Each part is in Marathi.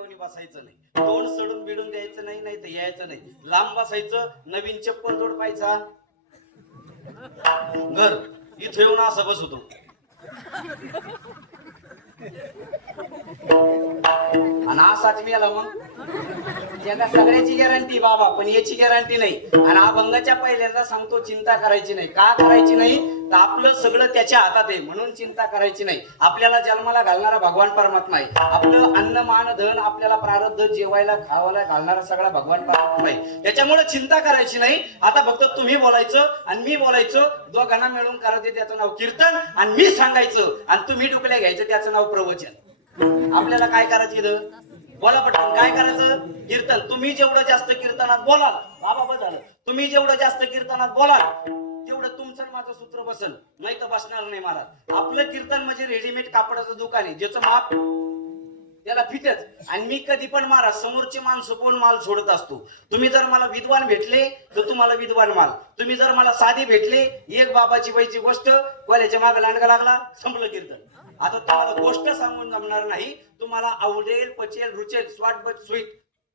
आपल्यावानी बसायचं नाही, तोंड सडून बिडून द्यायचं नाही, नाही तर यायचं नाही, लांब बसायचं, नवीन चप्पल जोड पाहायचा, घर इथं येऊन असं बस होतो. आणि असाच मी आला मग त्याला सगळ्याची गॅरंटी बाबा, पण याची गॅरंटी नाही. आणि अभंगाच्या पहिल्यांदा सांगतो, चिंता करायची नाही. का करायची नाही? तर आपलं सगळं त्याच्या हातात आहे, म्हणून चिंता करायची नाही. आपल्याला जन्माला घालणारा भगवान परमात्मा आहे. आपलं अन्न मान धन, आपल्याला प्रारब्ध जेवायला खावायला घालणारा सगळा भगवान परमात्मा आहे. त्याच्यामुळे चिंता करायची नाही. आता फक्त तुम्ही बोलायचं आणि मी बोलायचं, दोघांना मिळून करायचं त्याचं नाव कीर्तन, आणि मी सांगायचं आणि तुम्ही डुकल्या घ्यायचं त्याचं नाव प्रवचन. आपल्याला काय करायचं इथं? बोला पटकन, काय करायचं? कीर्तन. तुम्ही जेवढं जास्त कीर्तनात बोलाल, बाबा बस झालं, तुम्ही जेवढं जास्त कीर्तनात बोलाल तेवढं तुमचं माझं सूत्र बसल, नाही तर बसणार नाही महाराज. आपलं कीर्तन म्हणजे रेडीमेड कापडाचं दुकान आहे, ज्याचं माप त्याला फिटच. आणि मी कधी पण महाराज समोरची माणसं कोण माल सोडत असतो. तुम्ही जर मला विद्वान भेटले तर तुम्हाला विद्वान माल, तुम्ही जर मला साधी भेटले, एक बाबाची बाईची गोष्ट कोल्याच्या मागे लांडगा लागला, संपलं कीर्तन. आता तुम्हाला गोष्ट सांगून जमणार नाही, तुम्हाला आवडेल, पचेल, रुचेल, स्वाट बट स्वीट,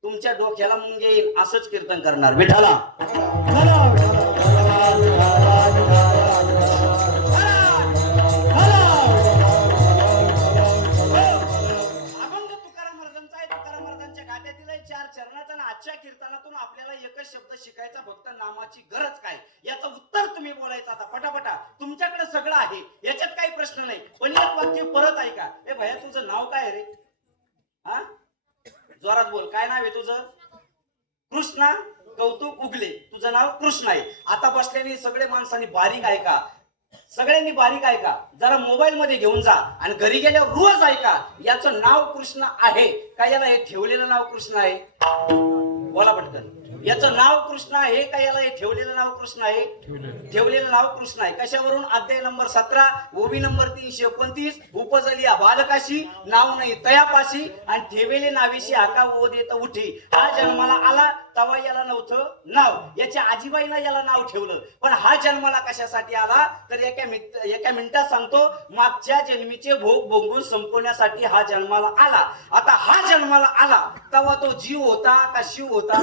तुमच्या डोक्याला मुंग येईल असंच कीर्तन करणार. विठाला चार चरणाचा ना आजच्या कीर्तनातून आपल्याला एकच शब्द शिकायचा, फक्त नामाची गरज काय याचं उत्तर तुम्ही बोलायचं. आता पटापटा, तुमच्याकडे सगळं आहे, याच्यात काही प्रश्न नाही. पण एक वाक्य परत ऐका. ए भैया, तुझं नाव काय रे? हा, जोरात बोल, काय नाव आहे तुझं? कृष्णा कौतुक उगले, तुझं नाव कृष्ण आहे. आता बसल्याने सगळे माणसांनी बारीक ऐका, सगळ्यांनी बारीक ऐका. जरा मोबाईल मध्ये घेऊन जा आणि घरी गेल्यावर रोज ऐका. याचं नाव कृष्ण आहे का याला हे ठेवलेलं नाव कृष्ण आहे? बोला पटकन. याचं नाव कृष्ण आहे का याला हे ठेवलेलं नाव कृष्ण आहे? ठेवलेलं नाव कृष्ण आहे. कशावरून? अध्याय नंबर 17, ओवी नंबर 329. उपजली बालकाशी, नाव नाही तयापाशी, आणि ठेवेले नावीशी आका ओ देत उठी. हा जन्माला आला तवा याला नव्हतं नाव, याच्या आजीबाईला याला नाव ठेवलं. पण हा जन्माला कशासाठी आला? तर एका मिनिटात सांगतो. मागच्या जन्मीचे भोग भोगून संपवण्यासाठी हा जन्माला आला. आता हा जन्माला आला तेव्हा तो जीव होता का शिव होता?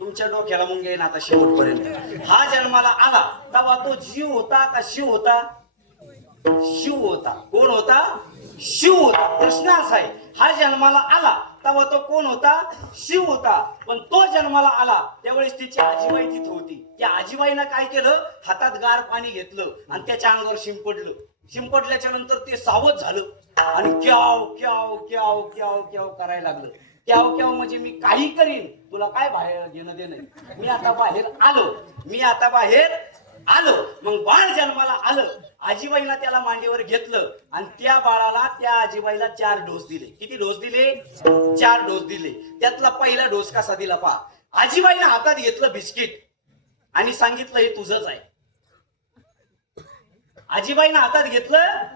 तुमच्या डोक्याला मुंग येईन आता शेवटपर्यंत. हा जन्माला आला तेव्हा तो जीव होता का शिव होता? शिव होता. कोण होता? शिव होता. प्रश्न असा आहे, हा जन्माला आला तेव्हा तो कोण होता? शिव होता. पण तो जन्माला आला त्यावेळेस तिची आजीबाई तिथे होती. त्या आजीबाईनं काय केलं? हातात गार पाणी घेतलं आणि त्याच्या अंगावर शिंपडलं. शिंपडल्याच्या नंतर ते सावध झालं आणि क्याव क्याव क्याव क्याव क्याव करायला लागलं. क्याव क्याव म्हणजे मी काही करीन, तुला काय बाहेर घेणं देणं? मी आता बाहेर आलो, मी आता बाहेर आलो. मग बाळ जन्माला आलं. आजीबाईला त्याला मांडीवर घेतलं आणि त्या बाळाला त्या आजीबाईला 4 डोस दिले. किती डोस दिले? 4 डोस दिले. त्यातला पहिला डोस कसा दिला पहा. आजीबाईला हातात घेतलं बिस्किट आणि सांगितलं हे तुझंच आहे. आजीबाईनं हातात घेतलं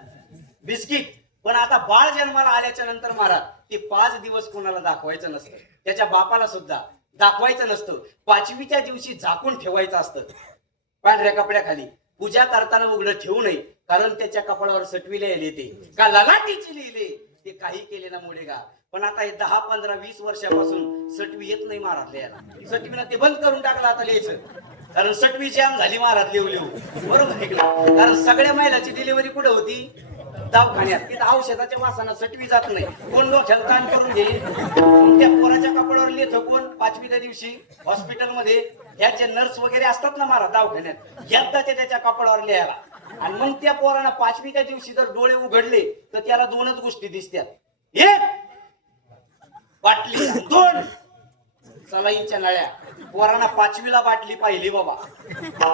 बिस्किट. पण आता बाळ जन्माला आल्याच्या नंतर महाराज ते 5 दिवस कोणाला दाखवायचं नसतं, त्याच्या बापाला सुद्धा दाखवायचं नसतं. 5वीच्या दिवशी झाकून ठेवायचं असतं पांढऱ्या कपड्याखाली. पूजा करताना उघडं ठेवू नये, कारण त्याच्या कपाळावर सटवी लिहिले ते का ललाटीची लिहिले ते काही केले ना मुडेगा. पण आता हे 10, 15, 20 वर्षापासून सटवी येत नाही महाराज लिहायला. सटवीनं ते बंद करून टाकलं आता लिहायचं, कारण सटवी जॅम झाली महाराज लिहू लिहू. बरोबर आहे का? कारण सगळ्या महिलाची डिलिव्हरी कुठे होती? दवाखान्यात. तिथं औषधाच्या वासानं सटवी जात नाही. कोण डोक्याला ताण करून घेईल? त्या पोराच्या कपड्यावर लिहितो कोण? 5वीच्या दिवशी हॉस्पिटलमध्ये ह्या जे नर्स वगैरे असतात ना महाराज दवाखान्यात, एकदा त्याच्या कपड्यावर लिहायला. आणि मग त्या पोरानं 5वीच्या दिवशी जर डोळे उघडले तर त्याला 2च गोष्टी दिसतात. एक बाटली, 2 सलाईनच्या नळ्या. पोरांना 5वीला बाटली पाहिली बाबा.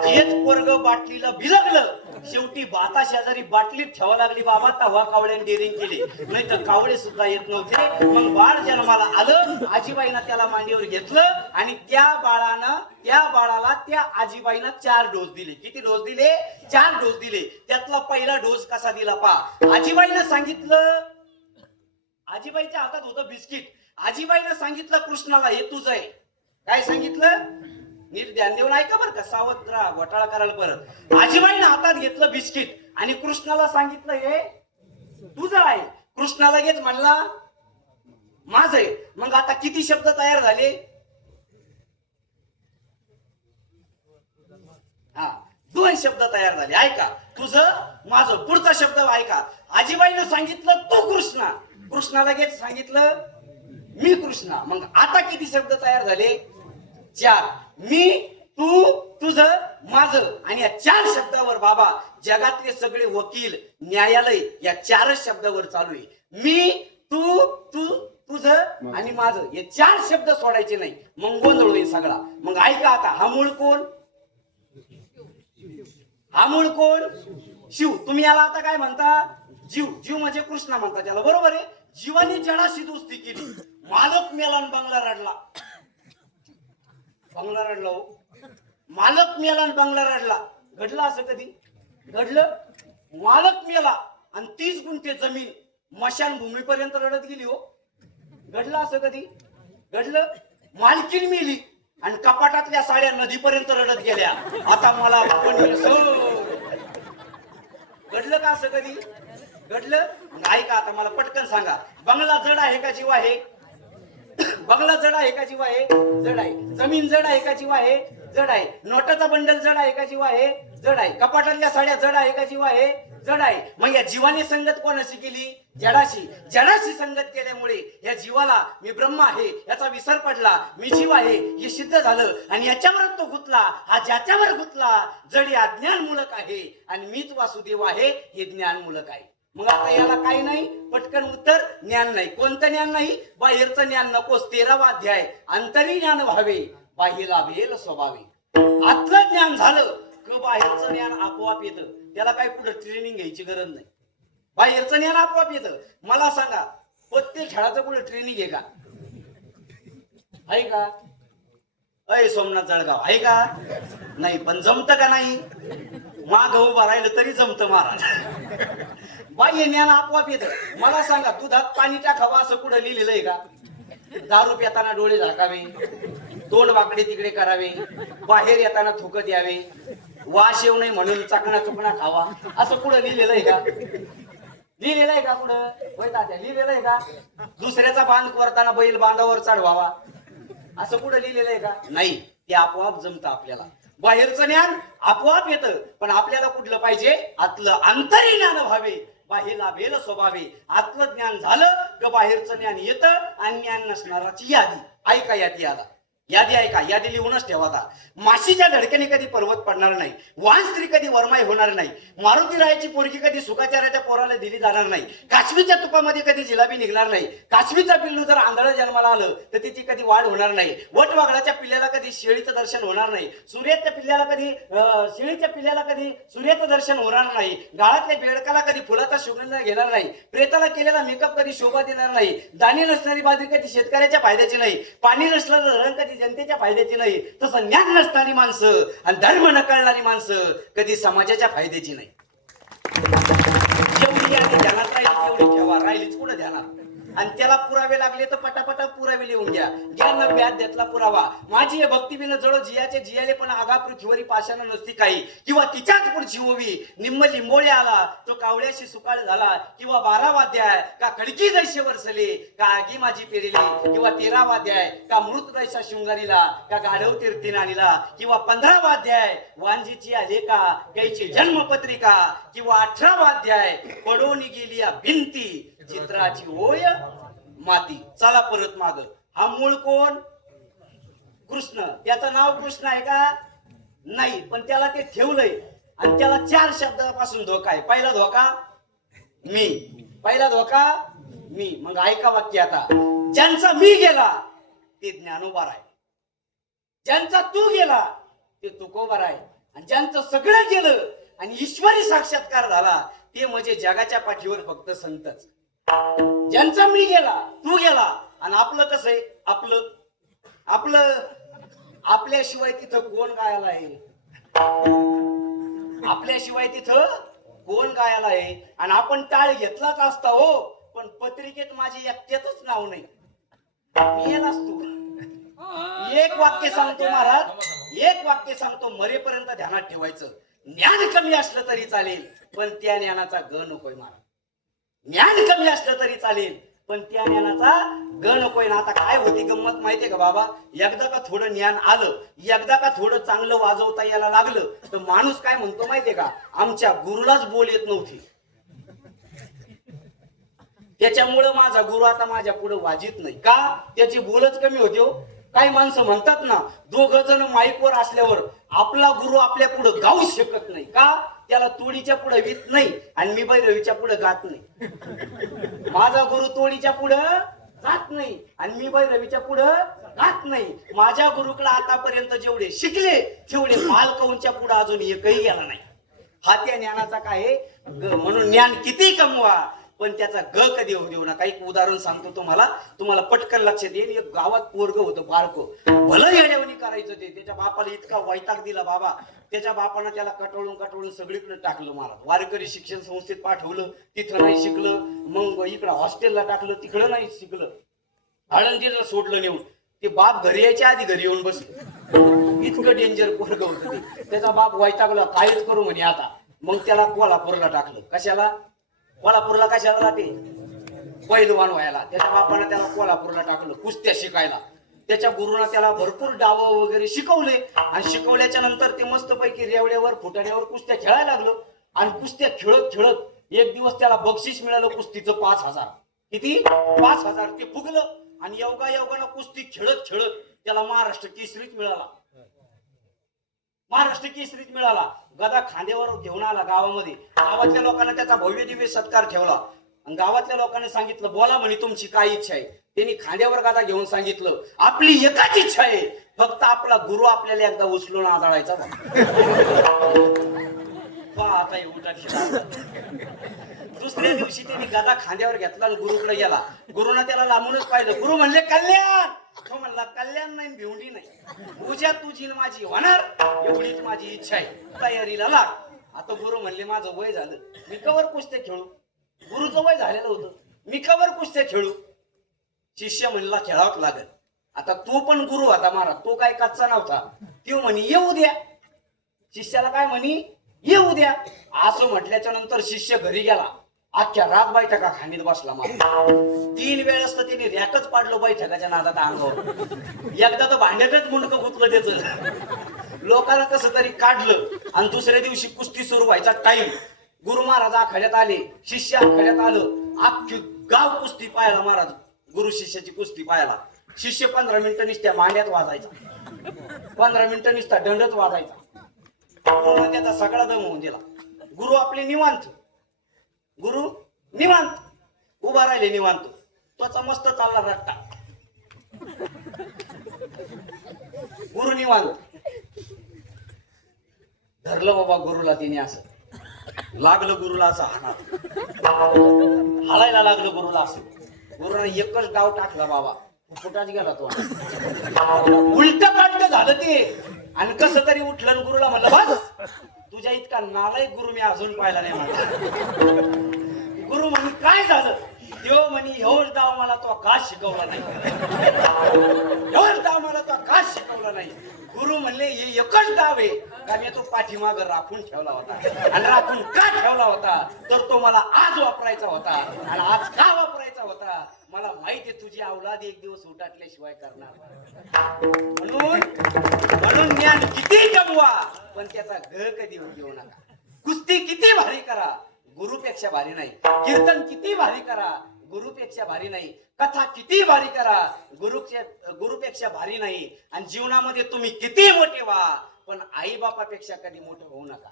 हेच पोरग बाटलीला बिलगलं. शेवटी भाता शेजारी बाटलीत ठेवा लागली बाबा. तव्हा कावळ्याने डेअरिंग केली, नाही तर कावळे सुद्धा येत नव्हते. मग बाळ जन्माला आलं. आजीबाईनं त्याला मांडीवर घेतलं आणि त्या बाळाला त्या आजीबाईनं 4 डोस दिले. किती डोस दिले? 4 डोस दिले. त्यातला पहिला डोस कसा दिला पहा. आजीबाईनं सांगितलं, आजीबाईच्या हातात होतं बिस्किट. आजीबाईनं सांगितलं कृष्णाला हे तुझं आहे. काय सांगितलं? नीट ध्यान देऊन ऐका बरं का, सावध राहा, घोटाळा करायला परत. आजीबाईनं हातात घेतलं बिस्किट आणि कृष्णाला सांगितलं हे तुझं आहे. कृष्णा लगेच म्हणला माझं आहे. मग आता किती शब्द तयार झाले? हा, 2 शब्द तयार झाले. ऐका, तुझं माझं. पुढचा शब्द ऐका, आजीबाईनं सांगितलं तू कृष्णा, कृष्णा लगेच सांगितलं मी कृष्णा. मग आता किती शब्द तयार झाले? 4. मी, तू, तुझं, माझं. आणि या 4 शब्दावर बाबा जगातले सगळे वकील, न्यायालय या 4च शब्दावर चालू आहे. मी, तू, तुझं आणि माझं हे 4 शब्द सोडायचे नाही, मग गोंधळ होईल सगळा. मग ऐका आता, हा मूळ कोण? हा मूळ कोण? शिव. तुम्ही याला आता काय म्हणता? जीव. जीव म्हणजे कृष्णा म्हणता त्याला, बरोबर आहे. जीवानी जडाशी दोस्ती केली, मालक मेला आणि बंगला रडला. बंगला रडला हो, मालक मेला आणि बंगला रडला. घडलं असं कधी? घडलं? मालक मेला आणि 30 गुंठे जमीन मशान भूमीपर्यंत रडत गेली हो. घडलं असं कधी? घडलं? मालकीन मेली आणि कपाटातल्या साड्या नदीपर्यंत रडत गेल्या, आता मला घडलं का असं कधी? घडलं? ऐका आता, मला पटकन सांगा, बंगला जड आहे का जीव आहे? बंगला जड आहे का जीव आहे? जड आहे. जमीन जड आहे का जीव आहे? जड आहे. नोटाचा बंडल जड आहे का जीव आहे? जड आहे. कपाटातल्या साड्या जड आहे का जीव आहे? जड आहे. मग या जीवाने संगत कोणाशी केली? जडाशी. जडाशी संगत केल्यामुळे या जीवाला मी ब्रह्म आहे याचा विसर पडला, मी जीव आहे हे सिद्ध झालं आणि याच्यावर तो गुंतला. हा ज्याच्यावर गुंतला जड या ज्ञानमूलक आहे आणि मीच वासुदेव आहे हे ज्ञानमूलक आहे. मग आता याला काही नाही, पटकन उत्तर, ज्ञान नाही. कोणतं ज्ञान नाही? बाहेरचं ज्ञान नकोस. 13वा अध्याय, अंतरी ज्ञान व्हावे बाह्य लाभेल स्वभावे. आतलं ज्ञान झालं की बाहेरचं ज्ञान आपोआप येतं. त्याला काही पुढे ट्रेनिंग घ्यायची गरज नाही. बाहेरचं ज्ञान आपोआप येतं. मला सांगा, पत्ते खेळाचं पुढे ट्रेनिंग आहे का? आहे का? अय सोमनाथ जळगाव, आहे का? नाही. पण जमतं का नाही? माग उभा राहिलं तरी जमतं महाराज. बाह्य ज्ञान आपोआप येतं. मला सांगा, दुधात पाणी टाकावं असं कुठं लिहिलेलं आहे का? दारू पिताना डोळे झाकावे, तोंड वाकडे तिकडे करावे, बाहेर येताना थुकत यावे, वास येऊ नये म्हणून चकना चुकना खावा असं कुठं लिहिलेलं आहे का? लिहिलेलं आहे का कुठं? होय तात्या, लिहिलेलं आहे का? दुसऱ्याचा बांध करताना बैल बांधावर चढवावा असं कुठं लिहिलेलं आहे का? नाही. ते आपोआप जमतं आपल्याला. बाहेरचं ज्ञान आपोआप येतं, पण आपल्याला कुठलं पाहिजे? आतलं अंतरी ज्ञान व्हावे बाह्य लाभेल स्वभावे. आतलं ज्ञान झालं की बाहेरचं ज्ञान येतं आणि ज्ञान नसणाराची यादी. ऐका यादी, आता यादी ऐका, यादी लिहूनच ठेवा. आता माशीच्या धडकेने कधी पर्वत पडणार नाही, वाहन स्त्री कधी वरमाई होणार नाही, मारुती रायाची पोरगी कधी सुखाचार्याच्या पोराला दिली जाणार नाही, काश्मीरच्या तुपामध्ये कधी जिलाबी निघणार नाही, काश्मीरचा पिल्लू जर आंधळ जन्माला आलं तर तिची कधी वाढ होणार नाही, वटवागळाच्या पिल्ल्याला कधी शेळीचं दर्शन होणार नाही, शेळीच्या पिल्ल्याला कधी सूर्याचं दर्शन होणार नाही, गाळातल्या बेडकाला कधी फुलाचा सुगंध घेणार नाही, प्रेताला केलेला मेकअप कधी शोभा देणार नाही, दाणी नसणारी बाजरी कधी शेतकऱ्याच्या फायद्याची नाही, पाणी नसलं धरण कधी जनतेच्या फायद्याची नाही, तसं ज्ञान नसणारी माणसं आणि धर्म न कळणारी माणसं कधी समाजाच्या फायद्याची नाही. जेवढी यादी ध्यानात राहिली तेवढी ठेवा, राहिलीच कुठं ध्यानात. आणि त्याला पुरावे लागले तर पटापटा पुरावे लिहून घ्या. ज्ञान व्याध त्यातला पुरावा. माझी हे भक्तीविन जळो जियाचे जियाले पण आगा पृथ्वीवरी पाषाण नसती काही, किंवा तिच्याच पुढची ओवी निम्म लिंबोळे आला तो कावळ्याशी सुकाळ झाला, किंवा 12 वाद्याय का खडकी जैसे वरसले का आगी माझी पेरली, किंवा 13 वाद्याय का मृत जैसा शृंगारीला का गाढव तीर्थीन आणला, किंवा 15 वाद्याय वांजीची आले का कैची जन्मपत्रिका, किंवा 18 वाद्याय पडोनी गेली या भिंती चित्राची ओय माती. चला परत माग. हा मूळ कोण? कृष्ण. त्याचं नाव कृष्ण आहे का? नाही. पण त्याला ते ठेवलंय आणि त्याला 4 शब्दापासून धोका आहे. पहिला धोका मी, पहिला धोका मी. मग ऐका वाक्य आता, ज्यांचा मी गेला ते ज्ञानोबा आहे, ज्यांचा तू गेला ते तुकोबा आहे, आणि ज्यांचं सगळं गेलं आणि ईश्वरी साक्षात्कार झाला ते म्हणजे जगाच्या पाठीवर फक्त संतच. ज्यांचा मी गेला तू गेला. आणि आपलं कसं आहे? आपलं आपल्याशिवाय तिथं कोण गायला आहे? आपल्याशिवाय तिथं कोण गायला आहे? आणि आपण टाळ घेतलाच असता हो, पण पत्रिकेत माझी एकट्याच नाव नाही. मी नसतो. एक वाक्य सांगतो महाराज, एक वाक्य सांगतो, मरेपर्यंत ध्यानात ठेवायचं. ज्ञान कमी असलं तरी चालेल, पण त्या ज्ञानाचा ग नकोय मला. ज्ञान कमी असलं तरी चालेल, पण त्या ज्ञानाचा ग नकोय ना. आता काय होती गंमत माहितीये का बाबा, एकदा का थोडं ज्ञान आलं, एकदा का थोडं चांगलं वाजवता यायला लागलं, तर माणूस काय म्हणतो माहितीये का, आमच्या गुरुलाच बोल येत नव्हती, त्याच्यामुळं माझा गुरु आता माझ्या पुढे वाजित नाही. का? त्याची बोलच कमी होती हो. काही माणसं म्हणतात ना, दोघ जण माईकवर असल्यावर आपला गुरु आपल्या पुढे गाऊ शकत नाही. का? त्याला तोडीच्या पुढे वीत नाही आणि मी भैरवीच्या पुढे गात नाही. माझा गुरु तोडीच्या पुढे जात नाही आणि मी भैरवीच्या पुढे गात नाही. माझ्या गुरुकडे आतापर्यंत जेवढे शिकले तेवढे मालकौंच्या पुढे अजून एकही गेला नाही. हा त्या ज्ञानाचा काय म्हणून ज्ञान किती कमवा, पण त्याचा ग कधी होऊ देऊ नका. एक उदाहरण सांगतो तुम्हाला पटकन लक्षात येईल. एक गावात पोरग होतं बारकं, भलं येड्यावणी करायचं ते. त्याच्या बापाला इतका वैताग दिला बाबा, त्याच्या बापानं त्याला कटवळून सगळीकडे टाकलं महाराज. वारकरी शिक्षण संस्थेत पाठवलं, तिथं नाही शिकलं. मग इकडं हॉस्टेलला टाकलं, तिकडं नाही शिकलं. आळंदीला सोडलं नेऊन. ते बाप घरी यायच्या आधी घरी येऊन बसले. इतकं डेंजर पोरग होतं ते. त्याचा बाप वैतागला, कायच करू म्हणे आता. मग त्याला कोल्हापूरला टाकलं. कशाला? कोल्हापूरला कशाला जाते? पैलवान व्हायला. त्याच्या बापानं त्याला कोल्हापूरला टाकलं कुस्त्या शिकायला. त्याच्या गुरुनं त्याला भरपूर डावं वगैरे शिकवले आणि शिकवल्याच्या नंतर ते मस्तपैकी रेवड्यावर फुटाण्यावर कुस्त्या खेळायला लागलो. आणि कुस्त्या खेळत एक दिवस त्याला बक्षीस मिळालं कुस्तीचं 5,000. किती? 5,000. ते फुगलं आणि योगानं कुस्ती खेळत त्याला महाराष्ट्र केसरीत मिळाला. महाराष्ट्र केसरीत मिळाला. गदा खांद्यावर घेऊन आला गावामध्ये. गावातल्या लोकांना त्याचा भव्य दिव्य सत्कार ठेवला आणि गावातल्या लोकांनी सांगितलं, बोला म्हणे तुमची काय इच्छा आहे. त्यांनी खांद्यावर गदा घेऊन सांगितलं, आपली एकच इच्छा आहे, फक्त आपला गुरु आपल्याला एकदा उचलून आदळायचा. आता दुसऱ्या दिवशी त्यांनी गदा खांद्यावर घेतला आणि गुरुकडे गेला. गुरुनं त्याला लांबूनच पाहिलं. गुरु म्हणले, कल्याण. तो म्हणला, कल्याण नाही, भिवंडी नाही, उद्या तुझी माझी होणार एवढीच माझी इच्छा आहे, तयारीला लाग. आता गुरु म्हणले, माझं वय झालं, मी कवर कुस्त्या खेळू. गुरुचं वय झालेलं होतं, मी कवर कुस्त्या खेळू. शिष्य म्हणला, खेळावंच लागल. आता तो पण गुरु होता महाराज, तो काय कच्चा नव्हता. तो म्हणे, येऊ द्या. शिष्याला काय म्हणे, येऊ द्या. असं म्हटल्याच्या नंतर शिष्य घरी गेला. अख्ख्या रात बैठका खांडीत बसला. मला 3 वेळेस तर त्यांनी रॅकच पाडलो बैठकाच्या नादात अंगावर. एकदा तर भांड्यातच मुंडकं गुतलं त्याचं. लोकांना कसं तरी काढलं आणि दुसऱ्या दिवशी कुस्ती सुरू व्हायचा टाइम. गुरु महाराज आखाड्यात आले, शिष्य आखाड्यात आलं. अख्खी गाव कुस्ती पाहायला महाराज, गुरु शिष्याची कुस्ती पाहायला. शिष्य 15 मिनिटं निसत्या मांड्यात वाजायचा, 15 मिनिटं निसता दंडच वाजायचा. गुरुनं त्याचा सगळा दम होऊन दिला. गुरु आपले निवांत, गुरु निवांत उभा राहिले, निवांत. त्याचा मस्त चालला रट्टा. गुरु निवांत. धरलं बाबा गुरुला तिने, असं लागलं गुरुला, असं हालायला लागलं गुरुला असं. गुरुने एकच डाव टाकला बाबा, फुटाच गेला तो. उलट पालट झालं ते. आणि कसं तरी उठलं आणि गुरुला म्हणलं, बस, तुझ्या इतका नालायक गुरु मी अजून पाहिला नाही मला. गुरु म्हणे, काय झालं? देव म्हणे, एवढ डाव मला तो का शिकवला नाही, एवढ डाव मला तो का शिकवला नाही. गुरु म्हणले, हे एकच डाव आहे का मी तो पाठीमाग राखून ठेवला होता. आणि राखून का ठेवला होता, तर तो मला आज वापरायचा होता. आणि आज का वापरायचा होता, मला माहिती आहे तुझी अवलाद एक दिवस उठाटल्याशिवाय करणार. म्हणून ज्ञान किती कमवा, पण त्याचा ग कधी घेऊ नका. कुस्ती किती भारी करा, गुरुपेक्षा भारी नाही. कीर्तन किती भारी करा, गुरुपेक्षा भारी नाही. कथा किती भारी करा, गुरुपेक्षा भारी नाही. आणि जीवनामध्ये तुम्ही किती मोठे व्हा, पण आई बापापेक्षा कधी मोठं होऊ नका.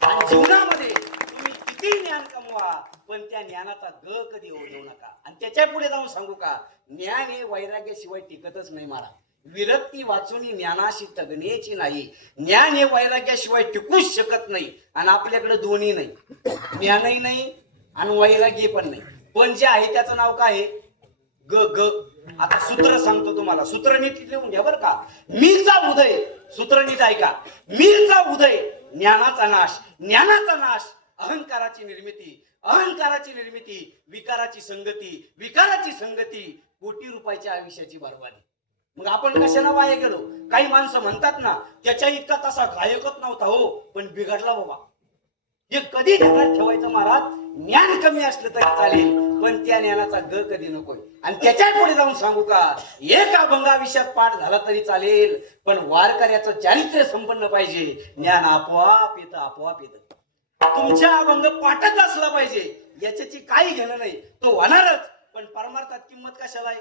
आणि जीवनामध्ये तुम्ही किती ज्ञान कमवा, पण त्या ज्ञानाचा ग कधी होऊ देऊ नका. आणि त्याच्या पुढे जाऊन सांगू का, ज्ञान हे वैराग्याशिवाय टिकतच नाही महाराज. विरक्ती वाचून ज्ञानाशी तगण्याची नाही. ज्ञान हे वैराग्याशिवाय टिकूच शकत नाही. आणि आपल्याकडे दोन्ही नाही, ज्ञानही नाही आणि वैराग्य पण नाही. पण जे आहे त्याचं नाव काय आहे, ग ग. आता सूत्र सांगतो तुम्हाला, सूत्र नीट लिहून घ्या बरं का. मीचा उदय, सूत्र नीट ऐका. मीचा उदय, ज्ञानाचा नाश, ज्ञानाचा नाश, अहंकाराची निर्मिती, अहंकाराची निर्मिती, विकाराची संगती, विकाराची संगती, कोटी रुपयाच्या आयुष्याची बर्बादी. मग आपण कशाला वाया गेलो? काही माणसं म्हणतात ना, त्याच्या इतका तसा गायकच नव्हता हो, पण बिघडला बाबा. हे कधी ध्यानात ठेवायचं महाराज, ज्ञान कमी असलं तरी चालेल, पण त्या ज्ञानाचा ग कधी नकोय. आणि त्याच्या पुढे जाऊन सांगू का, एक अभंग आयुष्यात पाठ झाला तरी चालेल, पण वारकऱ्याचं चारित्र्य संपन्न पाहिजे. ज्ञान आपोआप येतं, आपोआप येतं. तुमच्या अभंग पाठच असला पाहिजे, याच्याची काही घेणं नाही, तो होणारच. पण परमार्थात किंमत कशाला आहे?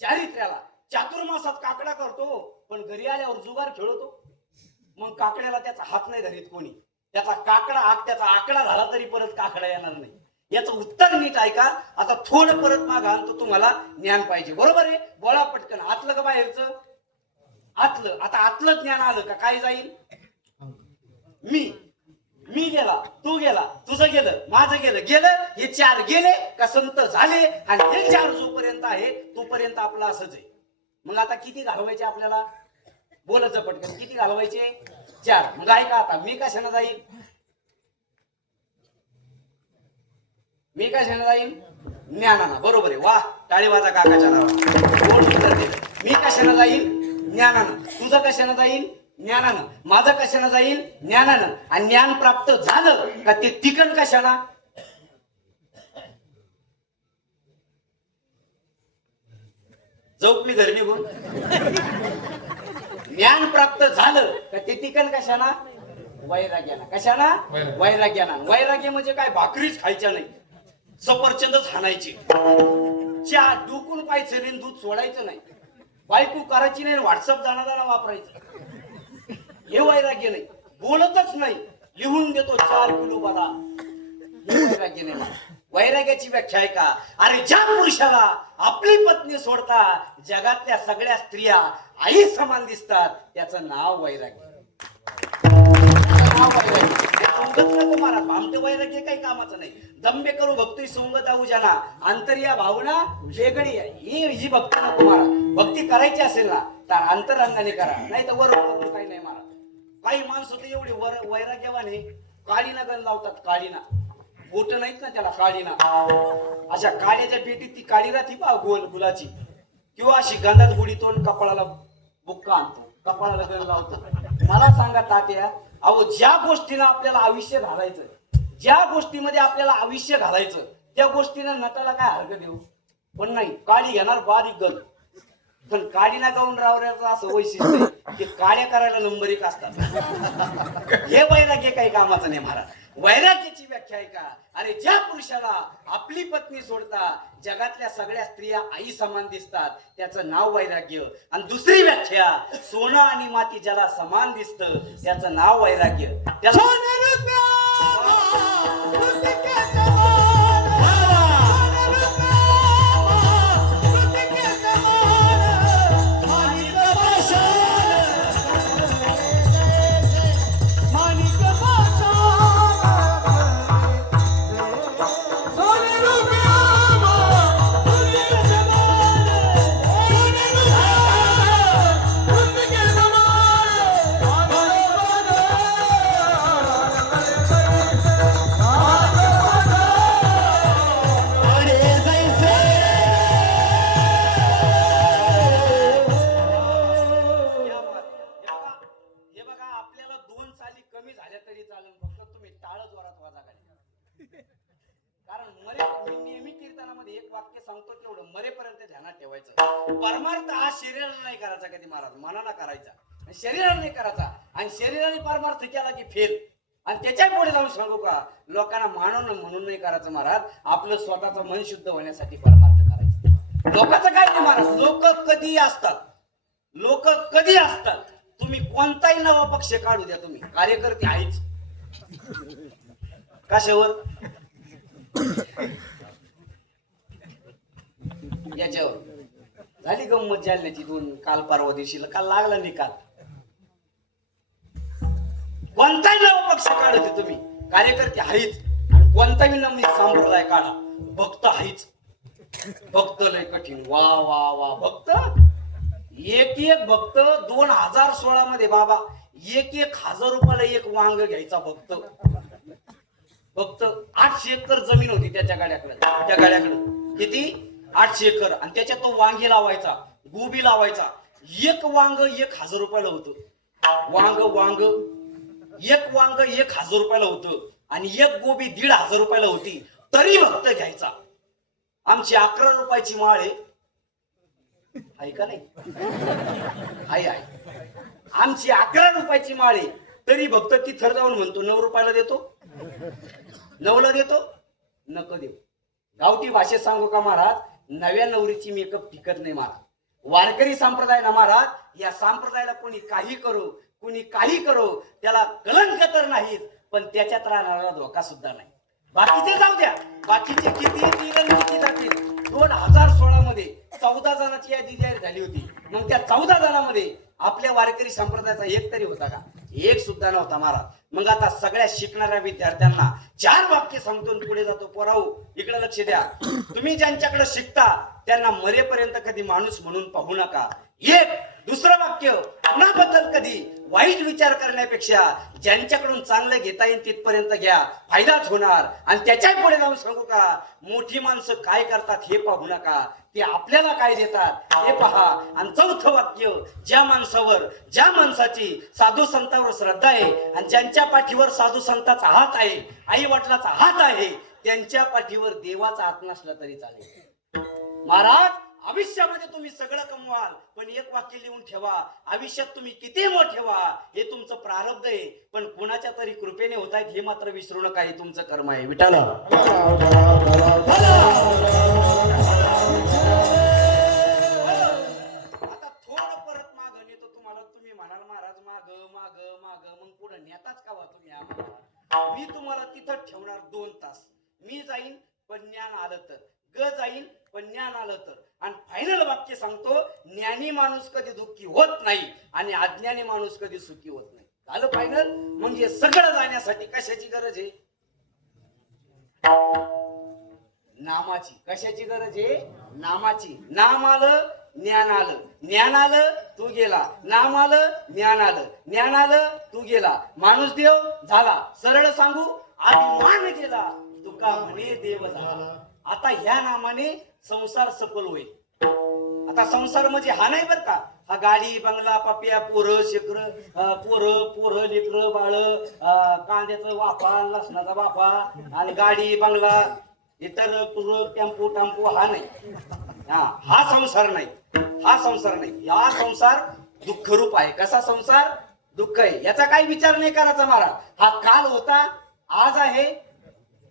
चारित्र्याला. चातुर्मासात काकडा करतो, पण घरी आल्यावर जुगार खेळतो. मग काकड्याला त्याचा हात नाही धरीत कोणी. त्याचा आकडा झाला तरी परत काकडा येणार नाही. याचं उत्तर नीट ऐका. आता थोडं परत मागं आणतो, तुम्हाला ज्ञान पाहिजे. बरोबर आहे? बोला पटकन. आतलं का बाहेरचं? आतलं. आता आतलं ज्ञान आलं का काय जाईल? मी गेला, तू गेला, तुझं गेलं, माझं गेलं, हे चार गेले का संत झाले. आणि हे चार जोपर्यंत आहे तोपर्यंत आपलं असंच आहे. मग आता किती घालवायचे आपल्याला? बोलायचं पटकन. किती घालवायचे? 4. मग ऐका आता, मी कशाने जाईल? ज्ञानानं. बरोबर आहे. वा, टाळी वाजा काकाच्या नावाला. मी कशाने जाईल? ज्ञानानं. तुझं कशाने जाईल? ज्ञानानं. माझं कशाने जाईल? ज्ञानानं. आणि ज्ञान प्राप्त झालं का ते टिकन कशाला? झोपली घरी निघून. ज्ञान प्राप्त झालं का ते टिकन कशाला? वैराग्यानं. कशाला? वैराग्यानं. वैराग्य म्हणजे काय? भाकरीच खायच्या नाही, सफरचंदच हाणायचे, चहा डुकून पाहायचं नाही, दूध सोडायचं नाही, बायको करायची नाही, व्हॉट्सअप दाना वापरायचं. हे वैराग्य नाही. बोलतच नाही, लिहून देतो 4 किलो बदाम. हे वैराग्य नाही. वैराग्याची व्याख्या आहे का? अरे ज्या पुरुषाला आपली पत्नी सोडता जगातल्या सगळ्या स्त्रिया आई समान दिसतात, त्याचं नाव वैराग्य. महाराज आमचं वैराग्य काही कामाचं नाही. दंबे करू भक्ती सोंग जाऊ जाना, अंतर्या भावना वेगळी आहे. ही भक्ती नको महाराज. भक्ती करायची असेल ना तर अंतरंगाने करा, नाही तर वरून काही नाही महाराज. काही माणसं तर एवढी वैराग्यवाने काळीना गण लावतात. काळीना बोट नाहीत ना त्याला, काळीना. अशा काळ्याच्या पेटीत ती काळी राहती पा गोल फुलाची, किंवा अशी गंधात बुडी तोंड कपाळाला बुक्का आणतो, कपाळाला गण लावतो. मला सांगा तात्या, अहो ज्या गोष्टीनं आपल्याला आयुष्य घालायचं, ज्या गोष्टीमध्ये आपल्याला आयुष्य घालायचं, त्या गोष्टीनं नटाला काय हरकत देऊ? पण नाही, काळी घेणार बारीक गण. पण काळीना गाऊन रावऱ्याचं असं वैशिष्ट्य ते काळ्या करायला नंबर 1 असतात. हे वैराग्य काही कामाचं नाही महाराज. वैराग्याची व्याख्या आहे का? अरे ज्या पुरुषाला आपली पत्नी सोडता जगातल्या सगळ्या स्त्रिया आई समान दिसतात, त्याचं नाव वैराग्य. आणि दुसरी व्याख्या, सोनं आणि माती ज्याला समान दिसतं त्याचं नाव वैराग्य. परमार्थ हा शरीराला नाही करायचा कधी महाराज, मनाला करायचा. शरीराला नाही करायचा. आणि शरीराने परमार्थ केला की फेल. आणि त्याच्या पुढे जाऊन सांगू का, लोकांना मानवणं म्हणून नाही करायचं महाराज, आपलं स्वतःचं मन शुद्ध होण्यासाठी परमार्थ करायचं. लोकांचं काय नाही महाराज, लोक कधी असतात. तुम्ही कोणताही नवा पक्ष काढू द्या, तुम्ही कार्यकर्ते आहेच. कशावर? याच्यावर. झाली गंमत जालन्याची 2 काल परवा दिवशीला, काल लागला निकाल. कोणताही नवा पक्ष काढते तुम्ही, कार्यकर्ते आहेच. आणि कोणताही नवीन संप्रदाय काढा, भक्त आहेच. भक्त लय कठीण. वा वा वा. भक्त एक भक्त 2016 मध्ये बाबा 1,000 रुपयाला एक वांग घ्यायचा भक्त. 800 एकर जमीन होती त्याच्या गाड्याकडे. किती? 800 एकर, आणि त्याच्यात तो वांगी लावायचा, गोबी लावायचा. एक वांग 1000 रुपयाला होतं. वांग एक वांग 1000 रुपयाला होतं, आणि एक गोबी 1500 रुपयाला होती. तरी भक्त घ्यायचा. आमची 11 रुपयाची माळ आहे का नाही? आहे. आमची 11 रुपयाची माळ आहे, तरी भक्त तिथं जाऊन म्हणतो 9 रुपयाला देतो, 9ला देतो, नको देऊ. गावठी भाषेत सांगू का महाराज, नव्या नवरीची मेकअप टिकत नाही महाराज. वारकरी संप्रदाय ना महाराज, या संप्रदायाला कोणी काही करो त्याला कलंक तर नाही, पण त्याच्यात राहणारा धोका सुद्धा नाही. बाकीचे जाऊ द्या, बाकीचे किती येतील किती जातील. 2016 मध्ये 14 जणांची यादी जाहीर झाली होती. मग त्या 14 जणांमध्ये आपल्या वारकरी संप्रदायाचा एक तरी होता का? एक सुद्धा नव्हता महाराज. मग आता सगळ्या शिकणाऱ्या विद्यार्थ्यांना 4 वाक्य सांगतो पुढे जातो. पोराओ, इकडे लक्ष द्या. तुम्ही ज्यांच्याकडे शिकता त्यांना मरेपर्यंत कधी माणूस म्हणून पाहू नका. एक दुसरं वाक्य, कुणाबद्दल कधी वाईट विचार करण्यापेक्षा ज्यांच्याकडून चांगलं घेता येईल तिथपर्यंत घ्या, फायदाच होणार. आणि त्याच्या पुढे जाऊन सांगू का, मोठी माणसं काय करतात हे पाहू नका, ते आपल्याला काय देतात हे पहा. आणि चौथं वाक्य, ज्या माणसाची साधू संतांवर श्रद्धा आहे आणि ज्यांच्या पाठीवर साधू संतांचा हात आहे, आई वडिलाचा हात आहे, त्यांच्या पाठीवर देवाचा हात नसला तरी चालेल. महाराज, आयुष्यामध्ये तुम्ही सगळं कमवाल, पण एक वाक्य लिहून ठेवा, आयुष्यात तुम्ही किती मोठे व्हा हे तुमचं प्रारब्ध आहे, पण कोणाच्या तरी कृपेने होत आहेत हे मात्र विसरू नका, हे तुमचं कर्म आहे. विठाला आता थोडं परत माग नेतो तुम्हाला. तुम्ही म्हणाल महाराज माग मग पुढे नेताच का वा तुम्ही आम्हाला? मी तुम्हाला तिथं ठेवणार 2 तास. मी जाईन पण ज्ञान आलं तर, जाईन पण ज्ञान आलं तर. आणि फायनल वाक्य सांगतो, ज्ञानी माणूस कधी दुःखी होत नाही आणि अज्ञानी माणूस कधी सुखी होत नाही. झालं फायनल. म्हणजे सगळं जाण्यासाठी कशाची गरज आहे? नामाची. कशाची गरज आहे? नामाची. नाम आलं, ज्ञान आलं, ज्ञान आलं तू गेला, नाम आलं, ज्ञान आलं, ज्ञान आलं तू गेला, माणूस देव झाला. सरळ सांगू, अभिमान गेला, तुका म्हणे देव झाला. आता ह्या नामाने संसार सफल होईल. आता संसार म्हणजे हा नाही बर का, हा गाडी बंगला पाप्या पोरं शेकर, पोरं लेकर बाळ, कांद्याचं वाफा लसणाचा वाफा आणि गाडी बंगला इतर टेम्पो हा नाही. हा संसार नाही, हा संसार नाही. हा संसार दुःखरूप आहे. कसा संसार? दुःख आहे. याचा काही विचार नाही करायचा महाराज. हा काल होता, आज आहे,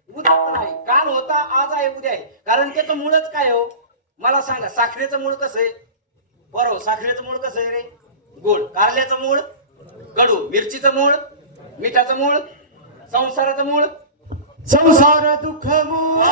उद्या पण आहे. काल होता, आज आहे, उद्या आहे. कारण त्याचं मूळच काय हो मला सांगा. साखरेचं मूळ कसं आहे? बरोबर, साखरेचं मूळ कसं आहे रे? गोड. कारल्याचं मूळ कडू, मिरचीचं मूळ, मिठाचं मूळ, संसाराचं मूळ संसार दुःख मूळ.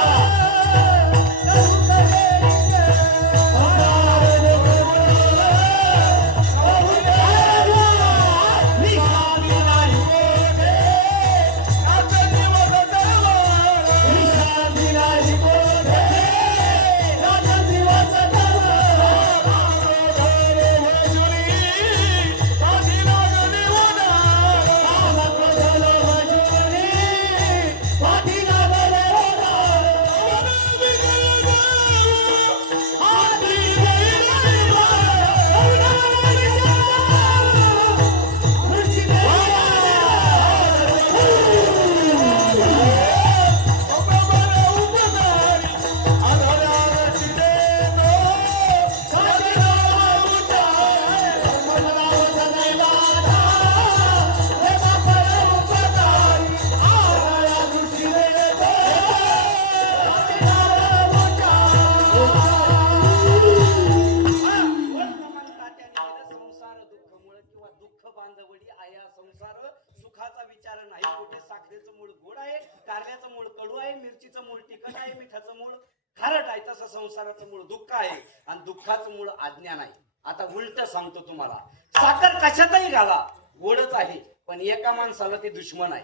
संसाराचं मूळ दुःख आहे आणि दुःखाचं मूळ अज्ञान आहे. आता उलट सांगतो तुम्हाला, साखर कशातही घाला गोडच आहे, पण एका माणसाला ते दुश्मन आहे.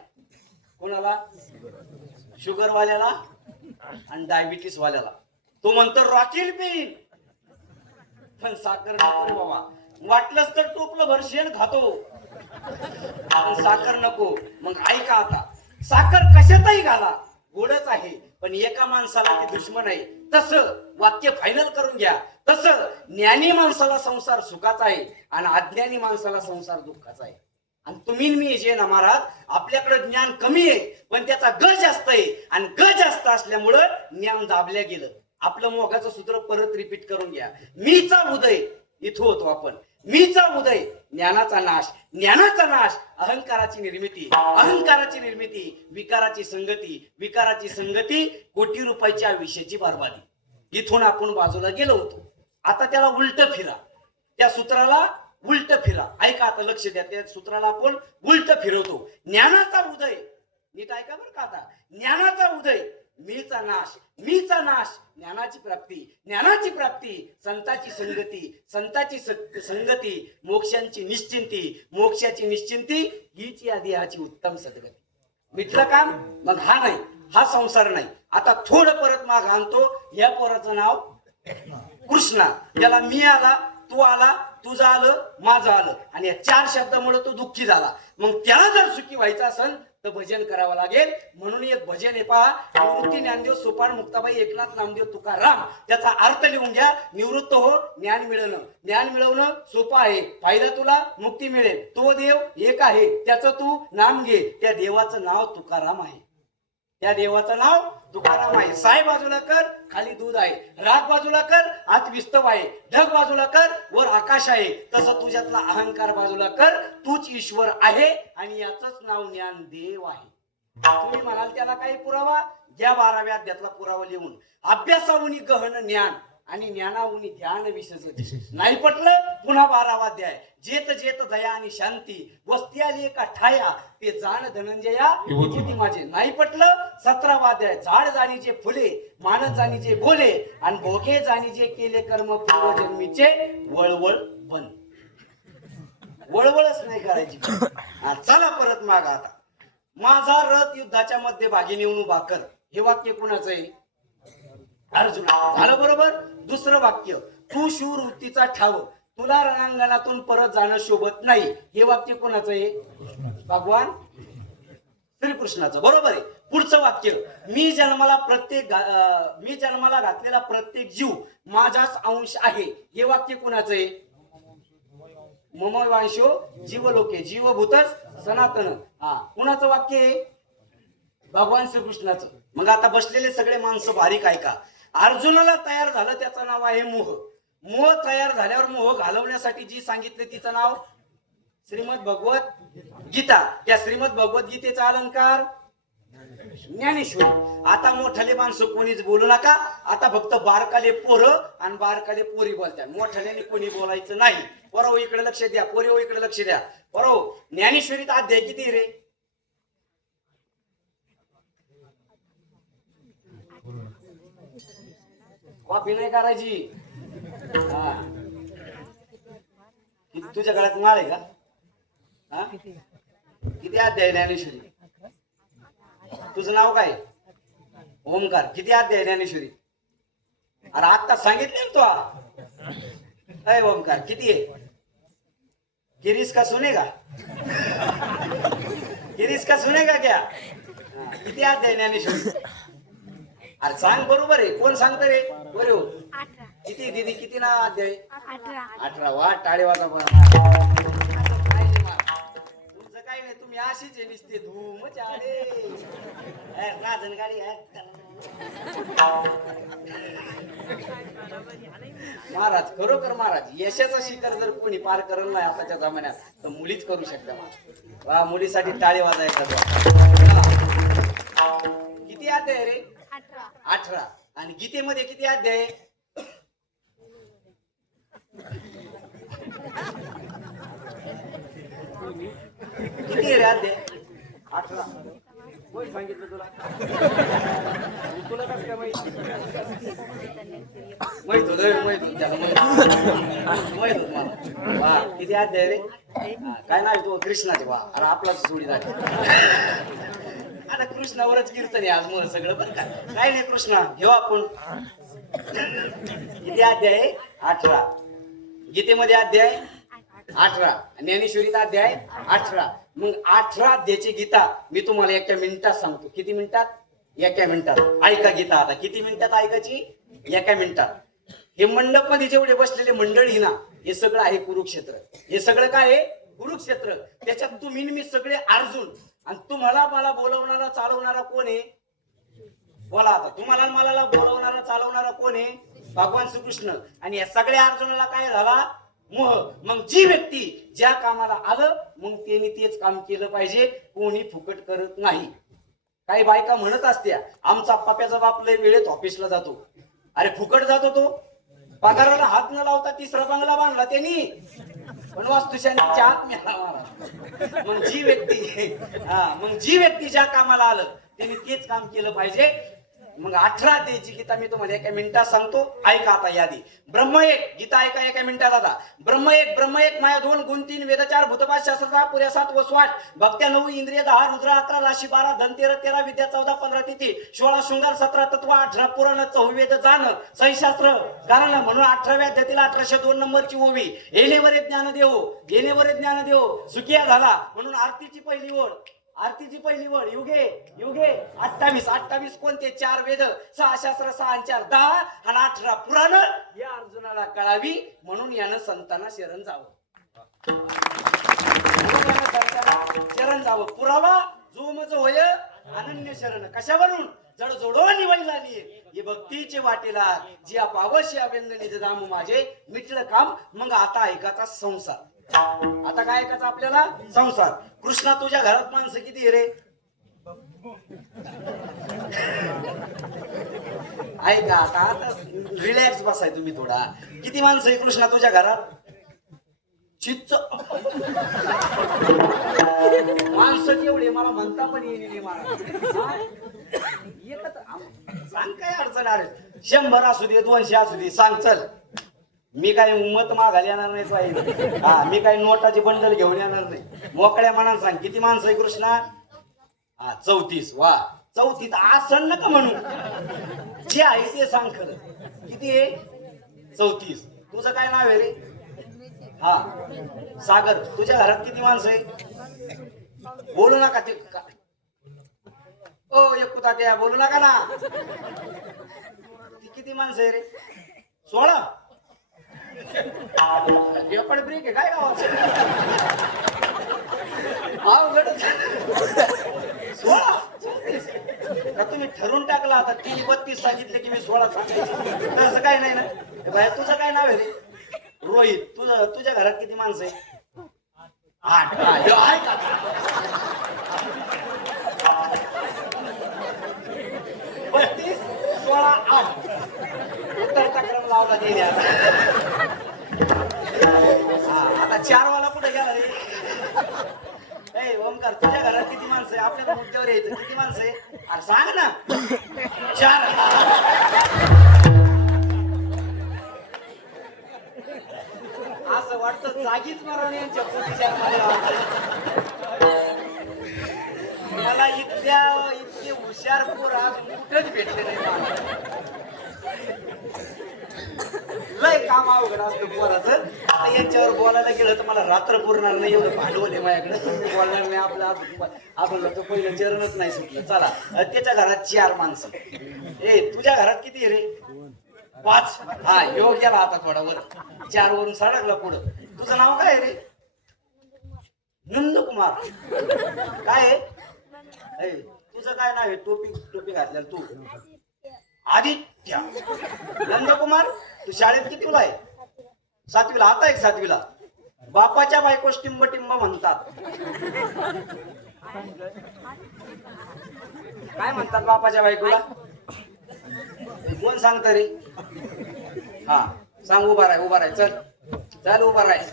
कोणाला? शुगर वाल्याला आणि डायबिटीस वाल्याला. तो म्हणतो रॉकेल पेन, पण साखर नको रे बाबा. वाटलंच तर टोपलं भर शेण खातो, पण साखर नको. मग ऐका आता, साखर कशातही घाला गोडच आहे, पण एका माणसाला ते दुश्मन आहे. तसं वाक्य फायनल करून घ्या. तसं ज्ञानी माणसाला संसार सुखाचा आहे आणि अज्ञानी माणसाला संसार दुःखाचा आहे. आणि तुम्ही मी जे ना महाराज आपल्याकडे ज्ञान कमी आहे पण त्याचा ग जास्त आहे आणि ग जास्त असल्यामुळं ज्ञान दाबल्या गेलं. आपलं मोगाचं सूत्र परत रिपीट करून घ्या. मीचा उदय इथं होतो आपण. मीचा उदय ज्ञानाचा नाश, ज्ञानाचा नाश अहंकाराची निर्मिती, अहंकाराची निर्मिती विकाराची संगती, विकाराची संगती कोटी रुपयाच्या आयुष्याची बर्बादी. इथून आपण बाजूला गेलो होतो. आता त्याला उलट फिरा, त्या सूत्राला उलट फिरा. ऐका आता लक्ष द्या, त्या सूत्राला आपण उलट फिरवतो. ज्ञानाचा उदय, नीट ऐका बरं का आता. ज्ञानाचा उदय मीचा नाश, मीचा नाश ज्ञानाची प्राप्ती, ज्ञानाची प्राप्ती संताची संगती, संताची संगती मोक्षांची निश्चिंती, मोक्षाची निश्चिंती हीच या देहाची उत्तम सद्गती. मिटलं काम? मग हा नाही, हा संसार नाही. आता थोडं परत माग आणतो. या पोराचं नाव कृष्णा. त्याला मी आला, तू आला, तुझं आलं, माझं आलं आणि या 4 शब्दामुळे तो दुःखी झाला. मग त्याला जर सुखी व्हायचं असेल तर भजन करावं लागेल. म्हणून एक भजन आहे पहा. निवृत्ती ज्ञानदेव सोपान मुक्ताबाई एकनाथ नामदेव तुकाराम. त्याचा अर्थ लिहून घ्या. निवृत्त हो, ज्ञान मिळवणं. ज्ञान मिळवणं सोपं आहे. फायदा तुला मुक्ती मिळेल. तो देव एक आहे, त्याचं तू नाम घे. त्या देवाचं नाव तुकाराम आहे. त्या देवाचं नाव तुकाराम आहे. साय बाजूला कर, खाली दूध आहे. राग बाजूला कर, आत विस्तव आहे. ढग बाजूला कर, वर आकाश आहे. तसं तुझ्यातला अहंकार बाजूला कर, तूच ईश्वर आहे आणि याचंच नाव ज्ञानदेव आहे. तुम्ही म्हणाल त्याला काही पुरावा घ्या. 12व्या अध्यायातला पुरावा लिहून. अभ्यासाहुनी गहन ज्ञान आणि ज्ञानाहुनी ध्यान विशेष. नाही पटलं पुन्हा 12वा अध्याय. जेत जेत दया आणि शांती वस्ती आली एका ठाया ते जाण धनंजया विभूती माझे. नाही पटलं 17वा अध्याय. झाड जाणीचे फुले, मानत जाणीचे बोले आणि भोगे जाणीचे केले कर्म पूर्वजन्मीचे वळवळ बन. वळवळच नाही करायची. चला परत माग आता. माझा रथ युद्धाच्या मध्यभागी नेऊन उभा कर. हे वाक्य कुणाचं आहे? अर्जुन. झालं बरोबर. दुसरं वाक्य. तू शूर वृत्तीचा ठाव, तुला रणांगणातून परत जाणं शोभत नाही. हे वाक्य कोणाचं आहे? भगवान श्रीकृष्णाचं. बरोबर आहे. पुढचं वाक्य. मी जन्माला घातलेला प्रत्येक जीव माझाच अंश आहे. हे वाक्य कुणाचं आहे? मम वांशो जीवलोके जीवभूतच सनातन. हा कुणाचं वाक्य आहे? भगवान श्रीकृष्णाचं. मग आता बसलेले सगळे माणसं बारीक ऐका. अर्जुनाला तयार झालं त्याचं नाव आहे मोह. मोह तयार झाल्यावर मोह घालवण्यासाठी जी सांगितले तिचं नाव श्रीमद भगवत गीता. त्या श्रीमद भगवत गीतेचा अलंकार ज्ञानेश्वरी. आता मोठाले माणसं कोणीच बोलू नका. आता फक्त बारकाले पोरं आणि बारकाले पोरी बोलतात. मोठाल्याने कोणी बोलायचं नाही. पोरं इकडे लक्ष द्या, पोरी इकडे लक्ष द्या. पोरं ज्ञानेश्वरीत अध्याय किती रे? कॉपी नाही करायची. तुझ्या गळ्यात माळ आहे का? किती अध्याय ज्ञानेश्वरी? तुझं नाव काय? ओमकार. किती अध्याय ज्ञानेश्वरी? अरे आता सांगितले ना तू. अय ओमकार किती आहे? गिरीश का सुनेगा? गिरीश का सुनेगा क्या? किती अध्याय ज्ञानेश्वरी? अरे सांग बरोबर आहे. कोण सांगत रे? बरोबर. किती दीदी? किती ना अध्याय? 18. वा टाळे वाजा. तुमचं काही नाही, तुम्ही अशीच आहे निसते धूम चाळे राजन गाडी. महाराज खरोखर महाराज यशाचं शिखर जर कोणी पार करत नाही आताच्या जमान्यात तर मुलीच करू शकता. वा मुलीसाठी टाळे वाजायचा. किती अध्याय रे? 18. आणि गीतेमध्ये किती अध्याय? किती रे अध्याय? 18. कोण सांगितलं तुला? तुला कसं काय माहिती? माहित होत माहित होत मला. वा किती अध्याय रे? काय नाव तो? कृष्णाचे. वा अरे आपलाच जोडी झाली. आता कृष्णावरच कीर्तन आहे आज मला सगळं बरं का. काय नाही कृष्णा घेऊ आपण. किती अध्याय? 18. गीतेमध्ये अध्याय 18. ज्ञानेश्वरीत अध्याय 18. मग 18 अध्यायची गीता मी तुम्हाला एका मिनिटात सांगतो. किती मिनिटात? एका मिनिटात ऐका गीता. आता किती मिनिटात ऐकायची? एका मिनिटात. हे मंडप मध्ये जेवढे बसलेले मंडळी ना, हे सगळं आहे कुरुक्षेत्र. हे सगळं काय आहे? कुरुक्षेत्र. त्याच्यात तुम्ही मी सगळे अर्जुन. आणि तुम्हाला मला बोलवणारा चालवणारा कोण आहे? बोला आता. तुम्हाला मला बोलवणारा चालवणारा कोण आहे? भगवान श्रीकृष्ण. आणि या सगळ्या अर्जुनाला काय झाला? मोह. मग जी व्यक्ती ज्या कामाला आलं मग त्यांनी तेच काम केलं पाहिजे. कोणी फुकट करत नाही. काही बायका म्हणत असत्या आमचा पप्याचा बाप लय वेळेत ऑफिसला जातो. अरे फुकट जातो तो? पगाराला हात न लावता तिसरा बंगला बांधला त्यांनी, पण वास्तुशांतीच्या हात मिळाला. मग जी व्यक्ती ज्या कामाला आलं त्यांनी तेच काम केलं पाहिजे. मग 18 अध्यायाची गीता मी तुम्हाला एका मिनिटात सांगतो. ऐका आता यादी. ब्रह्म एक. गीता ऐका एका मिनिटात आता. ब्रह्म एक माया 2 गुण 3 वेद 4 भूतपात शास्त्र पुऱ्या 7 व 8 भक्त्या 9 इंद्रिय 10 रुद्र 11 राशी 12 धन 13 विद्या 14 15 तिथी 16 शृंगार 17 तत्व 18 पुराण 4 वेद जाण सहीशास्त्र कारण म्हणून 18व्या अध्यायातील 1802 नंबरची ओवी. येणेवरे ज्ञान देव सुखिया झाला म्हणून आरतीची पहिली ओळ युगे 28 कोणते? 4 वेद 6 शास्त्र 6 आणि 4 10 आणि 18 पुराण या अर्जुनाला कळावी म्हणून यानं संतांना शरण जावं. पुरावा जो मज होय अनन्य शरण. कशावरून? जड जोडो निवडलाली हे भक्तीचे वाटेला जी पावशी अभ्यंदनी दाम माझे मिटलं काम. मग आता ऐकाचा संसार. आता काय ऐकायचं आपल्याला? संसार. कृष्णा तुझ्या घरात माणसं किती रे? ऐका आता रिलॅक्स बसाय तुम्ही थोडा. किती माणसं आहे कृष्णा तुझ्या घरात? चिच्च माणसं केवढे मला म्हणता पण येईल मला. सांग काय अडचण आहे? 100 असू दे 200 असू दे सांग. चल मी काही उमत मागायला येणार नाही साहेब. मी काही नोटाची बंडल घेऊन येणार नाही. मोकळ्या मनानं सांग किती माणसं आहे कृष्णा? 34. वा 34. असं नका म्हणू, जे आहे ते सांग खरं. किती आहे? 34. तुझं काय नाव आहे रे? सागर. तुझ्या घरात किती माणसं आहे? बोलू नका ते. ओ एकुता त्या बोलू नका ना. किती माणसं आहे रे? 16. पण ब्रेक आहे काय गावात? तुम्ही ठरून टाकला आता. 3 32 सांगितले की मी 16 सांगायचे. असं काय नाही ना. बाहेर तुझं काय नाव आहे रे? रोहित. तुझ्या घरात किती माणसं आहे? 8. 32 16 8 उत्तर तक्रार लावला गेल्या. आता 4 वाला कुठे गेला रे? ओमकार तुझ्या घरात किती माणसं आहे? आपल्या मुद्द्यावर यायचं. किती माणसं आहे? अरे सांग ना. 4. असं वाटतं जागीच मरण यांच्या पोटीच्या मला इतके हुशार पोर आज कुठंच भेटले नाही. लय काम अवघड असतं पोराचं. आता यांच्यावर बोलायला गेलं तर मला रात्र पुरणार नाही. एवढं भांडवल आहे माझ्याकडे. बोलणार नाही. आपलं तो पहिलं चरणच नाही सुटलं. चला त्याच्या घरात 4 माणसं. तुझ्या घरात किती रे? 5. योग गेला आता थोडा वर. 4 वरून सडकला पुढं. तुझं नाव काय रे? नंदकुमार. काय आहे? तुझं काय नाव आहे? टोपी घातल्याला तू? आदित्य. नंदकुमार. तू शाळेत कितीला आहे? 7वीला. आता आहे 7वीला. बापाच्या बायकोस टिंब म्हणतात. काय म्हणतात बापाच्या बायकोला? कोण सांगत रे? सांग. उभा राह. चल उभा राह.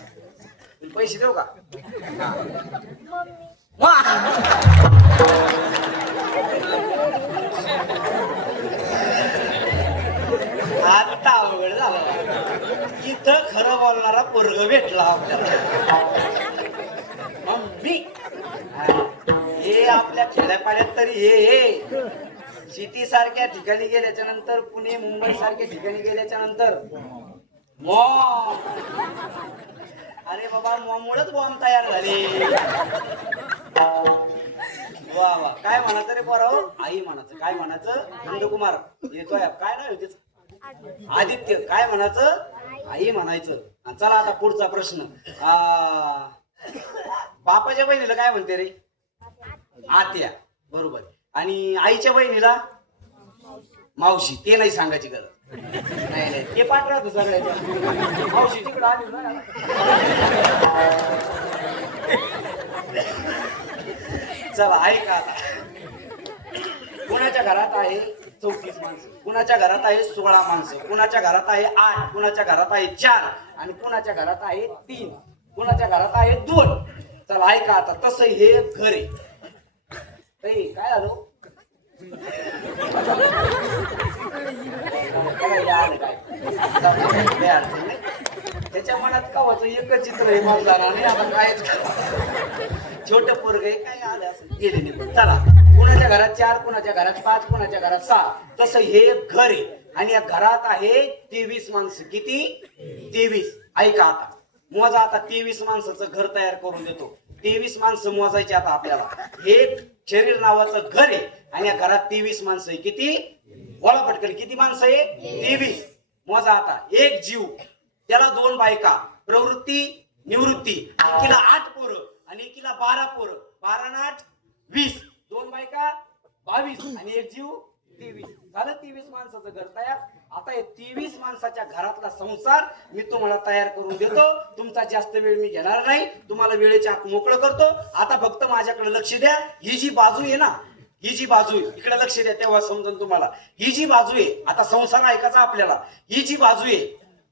पैसे देऊ का? आता अवघड झालं. इथं खरं बोलणारा पोरग भेटला आपल्याला. मम्मी हे आपल्या खेड्यापाड्यात तरी हे सिटी सारख्या ठिकाणी गेल्याच्या नंतर, पुणे मुंबई सारख्या ठिकाणी गेल्याच्या नंतर अरे बाबा मॉमुळेच बॉम्ब तयार झाले. वा वा, काय म्हणायचं रे पोराव? आई म्हणायचं. काय म्हणायचं? नंदकुमार येतोय. काय नाव आहे त्याचं? आदित्य. काय म्हणायचं? आई म्हणायचं. आणि चला आता पुढचा प्रश्न. बापाच्या बहिणीला काय म्हणते रे? आत्या. बरोबर. आणि आईच्या बहिणीला मावशी. ते नाही सांगायची गरज. नाही नाही, ते पाठ राहतो सगळ्याच्या. मावशी तिकडे आली ना. चला ऐका आता. कुणाच्या घरात आहे 34 माणसं, कुणाच्या घरात आहे 16 माणसं, कुणाच्या घरात आहे 8, कुणाच्या घरात आहे 4 आणि कुणाच्या घरात आहे 3, कुणाच्या घरात आहे 2. चला ऐका आता. तसं हे घर आहे. काय झालं? त्याच्या मनात कावाचं एकच चित्र आहे माझा नाही. आता कायच छोट पोरग काय आलं असं गेले निघून. चला, कुणाच्या घरात 4, कुणाच्या घरात 5, कुणाच्या घरात 6. तसं हे घर आहे आणि या घरात आहे 23 माणसं. किती? 23. ऐका आता. मोजा आता. 23 माणसाचं घर तयार करून देतो. 23 माणसं मोजायची आता आपल्याला. हे शरीर नावाचं घर आहे आणि या घरात 23 माणसं आहे. किती? बोला पटकन. किती माणसं आहे? 23. मोजा आता. एक जीव, त्याला 2 बायका, प्रवृत्ती निवृत्ती. एकीला 8 पोरं आणि एकीला 12 पोरं. 12 आणि 8 20. 2 बायका 22 आणि एक जीव 23. झालं 23 माणसाचं घर तयार. आता हे 23 माणसाच्या घरातला संसार मी तुम्हाला तयार करून देतो. तुमचा जास्त वेळ मी घेणार नाही. तुम्हाला वेळेच्या आत मोकळं करतो. आता फक्त माझ्याकडे लक्ष द्या. ही जी बाजू आहे ना, ही जी बाजू आहे, इकडे लक्ष द्या तेव्हा समजून तुम्हाला. ही जी बाजू आहे, आता संसार ऐकायचा आपल्याला. ही जी बाजू आहे,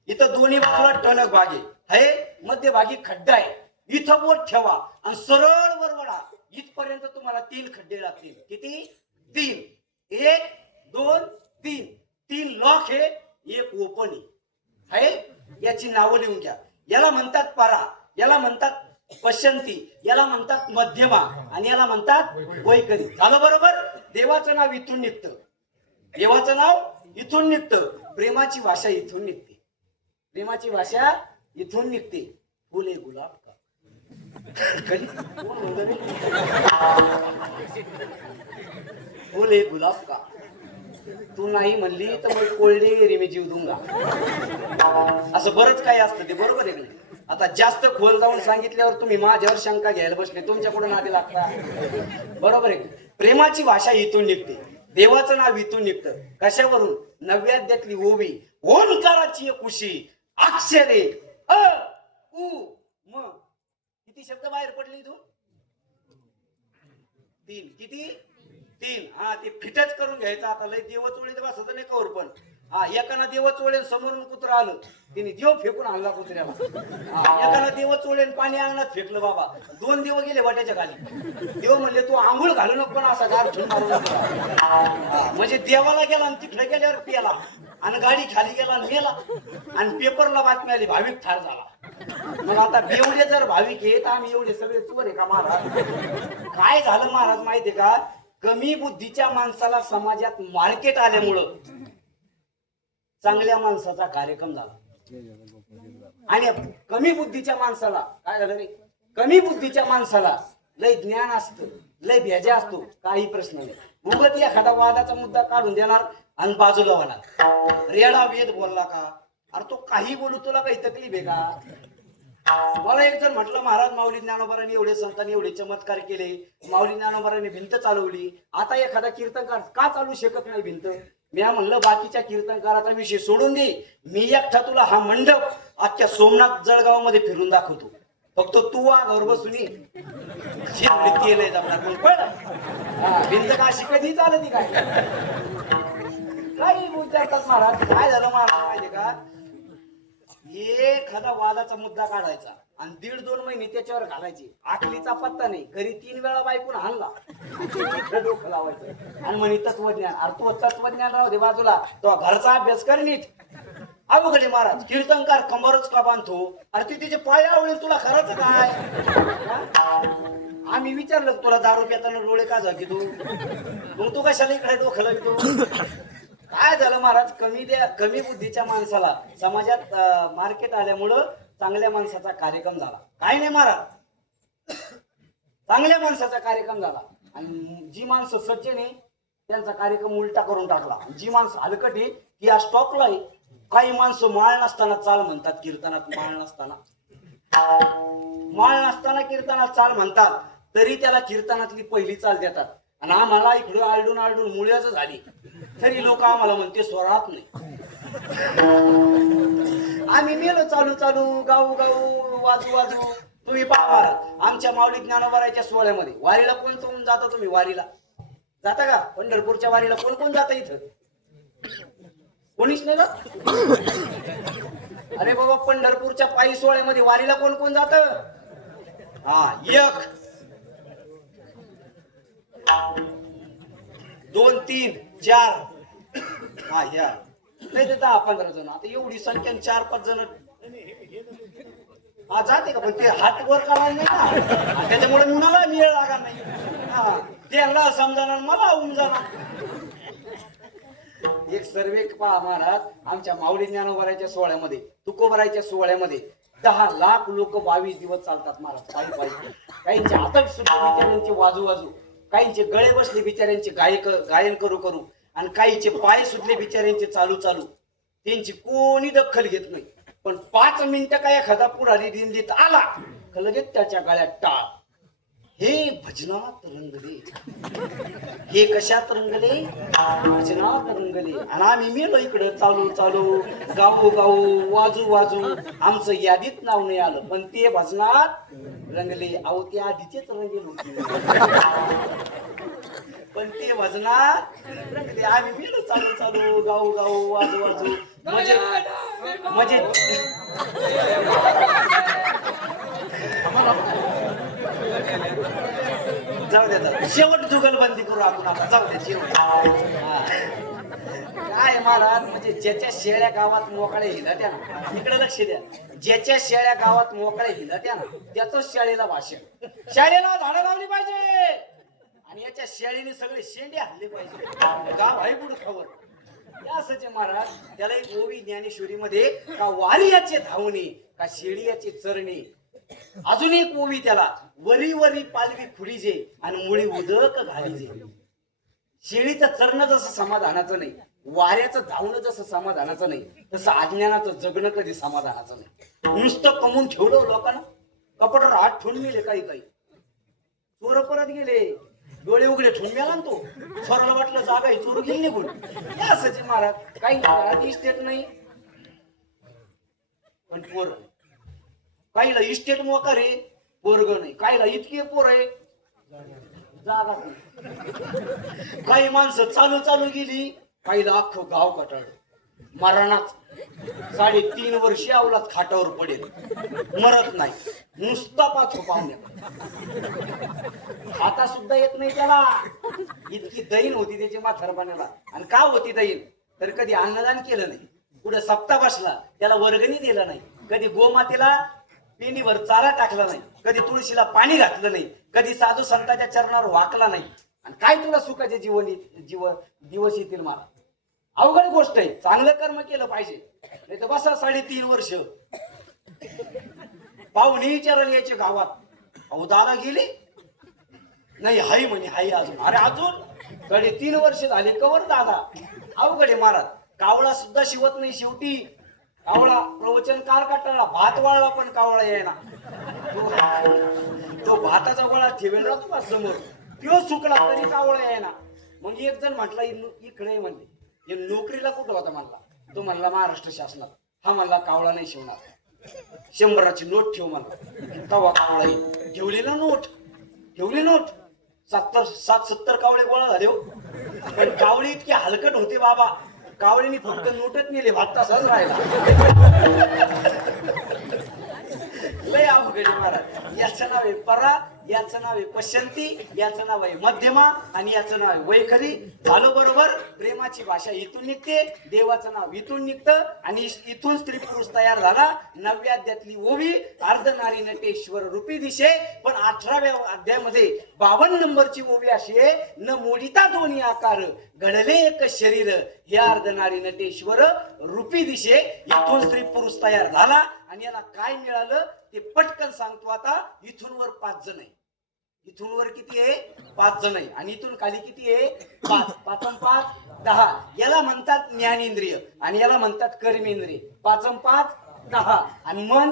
इथं दोन्ही बाजूला टणक भाग आहे, मध्यभागी खड्डा आहे. इथं बोट ठेवा आणि सरळ वरवडा. इथपर्यंत तुम्हाला 3 खड्डे लागतील. किती? 3. 1 2 3. 3 लॉक आहे, एक ओपन आहे. याची नावं लिहून घ्या. याला म्हणतात परा, याला म्हणतात पश्चंती, याला म्हणतात मध्यमा आणि याला म्हणतात वैखरी. झालं बरोबर? देवाचं नाव इथून निघतं. देवाचं नाव इथून निघतं. प्रेमाची भाषा इथून निघते. प्रेमाची भाषा इथून निघते. फुले गुलाब का फुले गुलाब का, तू नाही म्हणली तर मग कोल्डे रे मी जीव दूंगा. असं बरंच काही असतं ते. बरोबर आहे की? आता जास्त खोल जाऊन सांगितल्यावर तुम्ही माझ्यावर शंका घ्यायला बसले. तुमच्याकडून आधी लागता. बरोबर आहे? प्रेमाची भाषा इथून निघते. देवाचं नाव इथून निघतं. कशावरून? नव्याद्यातली ओवी, ओंकाराची कुशी, अक्षरे अ उ म. किती शब्द बाहेर पडले इथून? 3. किती? 3. हा, ते फिटच करून घ्यायचं. आता लय देव चोळीत बसत नाही कवर. पण हा, एकानं देव चोळेन समोरून कुत्र आलं, तिने देव फेकून आणला कुत्र्याला. एकानं देव चोळेन पाणी अंगणात फेकलं बाबा. 2 देव गेले वाट्याच्या खाली. देव म्हणले तू आंघोळ घालू नको पण असा गार ठेवून मारू नको. म्हणजे देवाला गेला आणि तिकडे गेल्यावर पेला आणि गाडी खाली गेला आणि मेला. आणि पेपरला बातमी आली भाविक ठार झाला. मग आता बेवडे जर भाविक आहेत, आम्ही एवढे सगळे चोर आहे का महाराज? काय झालं महाराज माहितीये का? कमी बुद्धीच्या माणसाला समाजात मार्केट आल्यामुळं चांगल्या माणसाचा कार्यक्रम झाला. आणि कमी बुद्धीच्या माणसाला काय झालं रे? कमी बुद्धीच्या माणसाला लय ज्ञान असतं, लय भेजा असतो, काही प्रश्न नाही. उगत एखादा वादाचा मुद्दा काढून देणार आणि बाजूला होणार. रेडा वेद बोलला का? अरे तो काही बोलू, तुला काही तकलीफ आहे का? मला एक जण म्हटलं महाराज माऊली ज्ञानोबारांनी एवढे संतांनी एवढे चमत्कार केले, माऊली ज्ञानोबारांनी भिंत चालवली, आता एखादा कीर्तनकार का चालू शकत नाही भिंत? मी म्हणलं बाकीच्या कीर्तनकाराचा विषय सोडून दे, मी एकटा तुला हा मंडप अख्ख्या सोमनाथ जळगाव मध्ये फिरून दाखवतो. फक्त तू वाघावर बसून केलंय भिंत काशी कधी चालती काय? काही विचारतात महाराज काय झालं महाराज माहितीये का? एखादा वादाचा मुद्दा काढायचा आणि 1.5-2 महिने त्याच्यावर घालायचे. आखलीचा पत्ता नाही. घरी 3 वेळा बायकून हाणला डोकं लावायचं आणि म्हणे तत्वज्ञान. अरे तो तत्वज्ञान राहू दे बाजूला, तो घरचा अभ्यास कर नीट. अवघडे महाराज. कीर्तनकार कंबरच का बांधतो? अरे ती तिचे पाय आवडेल, तुला खरंच काय? आम्ही विचारलं तुला दारू पिताना डोळे का झाकी तू? मग तू कशाला इकडे डोकं लावतो? काय झालं महाराज? कमी बुद्धीच्या माणसाला समाजात मार्केट आल्यामुळं चांगल्या माणसाचा कार्यक्रम झाला. काय नाही महाराज, चांगल्या माणसाचा कार्यक्रम झाला. आणि जी माणसं सज्जन आहे त्यांचा कार्यक्रम उलटा करून टाकला. जी माणसं हलकट आहे ती आज टॉपला आहे. काही माणसं माळ नसताना चाल म्हणतात कीर्तनात, माळ नसताना कीर्तनात चाल म्हणतात, तरी त्याला कीर्तनातली पहिली चाल देतात. आणि आम्हाला इकडं आलडून आलडून मुळ्याच झाली तरी लोक आम्हाला म्हणते स्वरात नाही. आम्ही मेलो चालू चालू गाऊ गाऊ वाजू वाजू. तुम्ही पाहा आमच्या माऊली ज्ञानोबाराच्या सोहळ्यामध्ये वारीला कोण कोण जाता? तुम्ही वारीला जाता का? पंढरपूरच्या वारीला कोण कोण जाता? इथं कोणीच नाही जात. अरे बाबा, पंढरपूरच्या पायी सोहळ्यामध्ये वारीला कोण कोण जात? हा, 1 2 3 4 हा, ह्या नाही ते 10-15 जण. आता एवढी संख्या 4-5 जण हा जाते का? पण ते हात वर करायला नाही ना, त्याच्यामुळे मुलाला मिळ लागा नाही. हा, त्यांना समजाणार, मला होऊन जाणार. एक सर्वे पहा महाराज, आमच्या माऊली ज्ञानोबाराच्या सोहळ्यामध्ये, तुकोबाराच्या सोहळ्यामध्ये 10 लाख लोक 22 दिवस चालतात महाराज पायी पायी. काहींचे हातात सुद्धा बिचाऱ्यांचे वाजू वाजू, काहींचे गळे बसले बिचाऱ्यांचे गायन करू करू, आणि काहींचे पाय सुटले बिचाऱ्यांचे चालू चालू. त्यांची कोणी दखल घेत नाही. पण 5 मिनिटं काय एखादा पुढारी दिंडीत आला का लगेच त्याच्या गळ्यात टाळ. हे भजनात रंगले. हे कशात रंगले? भजनात रंगले. आणि आम्ही मेलो इकडं चालू चालू गाऊ गाऊ वाजू वाजू. आमचं यादीत नाव नाही आलं, पण ते भजनात रंगले. अहो, ते आधीचेच रंगले होते, पण ते भजनात रंगले. आम्ही मेलो चालू चालू गाऊ गाऊ वाजू वाजू. म्हणजे जाऊ द्या, शेवट जुगलबंदी करू आपण आता. जाऊ द्या शेवट. काय महाराज, म्हणजे ज्याच्या शेळ्या गावात मोकळे हिला ना, इकडे लक्ष द्या, ज्याच्या शेळ्या गावात मोकळे हिला ना त्याच शाळेला भाषण. शाळेला झाडं लावली पाहिजे आणि याच्या शेळीने सगळे शेंडे हल्ले पाहिजे. गाव आहे पुढे खबर. असंच महाराज, त्याला एक ओवी ज्ञानेश्वरी मध्ये का वालियाचे धावणे का शेळीयाचे चरणे. अजून एक ओवी त्याला, वरी वरी पालवी खुडीजे आणि मुळी उदक घालीजे. शेळीचं चरणं जसं समाधानाचं नाही, वाऱ्याचं धावणं जसं समाधानाचं नाही, तसं अज्ञानाचं जगणं कधी समाधानाचं नाही. नुसतं कमवून ठेवलं लोकांना, कपटावर हात ठेवून गेले. काही काही चोर परत गेले, डोळे उघडे ठेवून गेला तो. चोराला वाटलं जागा आहे, चोर गेली निघून. असंच महाराज, काही घरात इस्टेट नाही पण पोर, काहीला इस्टेट मोकार आहे पोरग नाही, काहीला इतके पोर आहे जागा नाही. काही माणसं चालू चालू गेली, काहीला अख्खं गाव कटाळलं. मरणाच 3.5 वर्षे अवलाद खाटावर पडेल, मरत नाही, नुसता पाचो पाहण्यात. खाता सुद्धा येत नाही त्याला. इतकी दैन होती त्याच्या म्हातारपणाला. आणि का होती दैन? तर कधी अन्नदान केलं नाही, पुढे सप्ताह बसला त्याला वर्गणी दिला नाही, कधी गोमातेला पेंडीवर चारा टाकला नाही, कधी तुळशीला पाणी घातलं नाही, कधी साधू संतांच्या चरणावर वाकला नाही. आणि काय तुला सुखाचे दिवस येतील? मला अवघड गोष्ट आहे. चांगलं कर्म केलं पाहिजे, नाही तर बसा 3.5 वर्ष. पाहुणे विचारायला यायचे गावात, अहो दादा गेले नाही? हाय म्हणे, हाय अजून. अरे अजून 3.5 वर्ष झाले, कवर दादा? अवघड आहे महाराज. कावळा सुद्धा शिवत नाही शेवटी. कावळा प्रवचनकार काटाळा, भात वाळला पण कावळा येईना. तो भाताचा गोळा ठेवेल राहतो का समोर, तो सुकला तरी कावळा येईना. मग एक जण म्हटला इकडे म्हणले, हे नोकरीला कुठं होता म्हणला? तो म्हणला महाराष्ट्र शासनात. हा म्हणला कावळा नाही शिवणार, 100ची नोट ठेव म्हणला. तवा कावळा ठेवली ना नोट, ठेवली नोट. 70 कावळे गोळा झाले हो. पण कावळी इतकी हलकट होते बाबा, कावळीने फक्त नोटच नेले, भात तसाच राहिला. लय अवघड महाराज. याचं नाव आहे परा, याचं नाव आहे पश्यंती, याचं नाव आहे मध्यमा, आणि याचं नाव आहे वैखरी. झालं बरोबर. प्रेमाची भाषा इथून निघते, देवाचं नाव इथून निघतं, आणि इथून स्त्री पुरुष तयार झाला. 9व्या अध्यायातली ओवी, अर्धनारी नटेश्वर रूपी दिशे. पण 18व्या अध्यायामध्ये 52 नंबरची ओवी अशी आहे, न मोडिता दोन्ही आकार घडले एक शरीर, हे अर्धनारी नटेश्वर रूपी दिशे. इथून स्त्री पुरुष तयार झाला, आणि याला काय मिळालं ते पटकन सांगतो आता. इथून वर 5 जण आहे, इथून वर किती आहे 5 जण आहे आणि इथून खाली किती आहे 5 5 5 10 याला म्हणतात ज्ञानेंद्रिय आणि याला म्हणतात कर्मेंद्रिय 5 5 10 आणि मन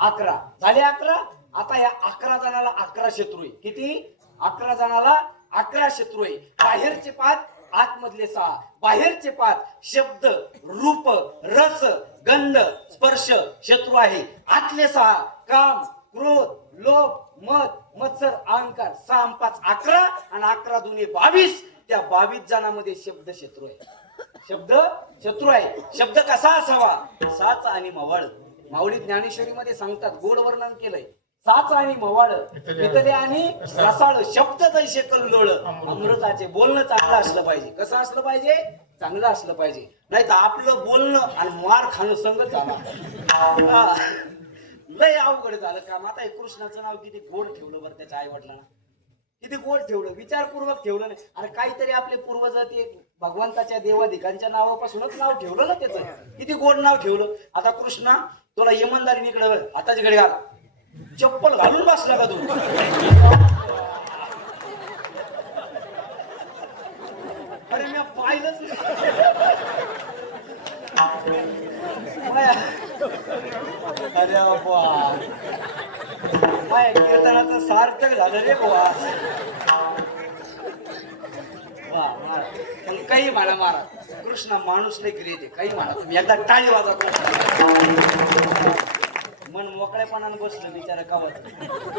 11 झाले 11. आता या 11 जणाला 11 शत्रू आहे. किती 11 जणाला 11 शत्रू आहे. बाहेरचे 5 आतमधले 6 बाहेरचे 5 शब्द रूप रस गंध स्पर्श शत्रू आहे. आतले 6 काम क्रोध लोभ मद मत्सर अहंकार 6 5 11 आणि 11 दुने 22. त्या 22 जणांमध्ये शब्द शत्रू आहे. शब्द शत्रू आहे. शब्द कसा असावा साच आणि मवाळ. माऊली ज्ञानेश्वरी मध्ये सांगतात गोड वर्णन केलंय. साच आणि मवाळ पितले आणि रसाळ शब्द जैसे कल्लोळ. अमृताचे बोलणं चांगलं असलं पाहिजे. कसं असलं पाहिजे चांगलं असलं पाहिजे. नाही तर आपलं बोलणं आणि मार खाणं संगत झाला. लय अवघड झालं काम. आता हे कृष्णाचं नाव किती गोड ठेवलं बरं त्याच्या आई वडिलांना. किती गोड ठेवलं विचारपूर्वक ठेवलं नाही. अरे काहीतरी आपले पूर्वज ते भगवंताच्या देवाधिकांच्या नावापासूनच नाव ठेवलं ना त्याचं. किती गोड नाव ठेवलं. आता कृष्णा तुला इमानदारीने इकडे हाताची घडी घाल. चप्पल घालून बसला का तू. अरे मी पाहिलंच अरे बुवा माझ्या कीर्तनाचं सार्थक झालं रे बुवा. पण काही म्हणा महाराज कृष्ण माणूस लय ग्रेट आहे. काही म्हणा तुम्ही एकदा टाळी वाजा. मन मोकळेपणानं बसलं बिचारा कावत.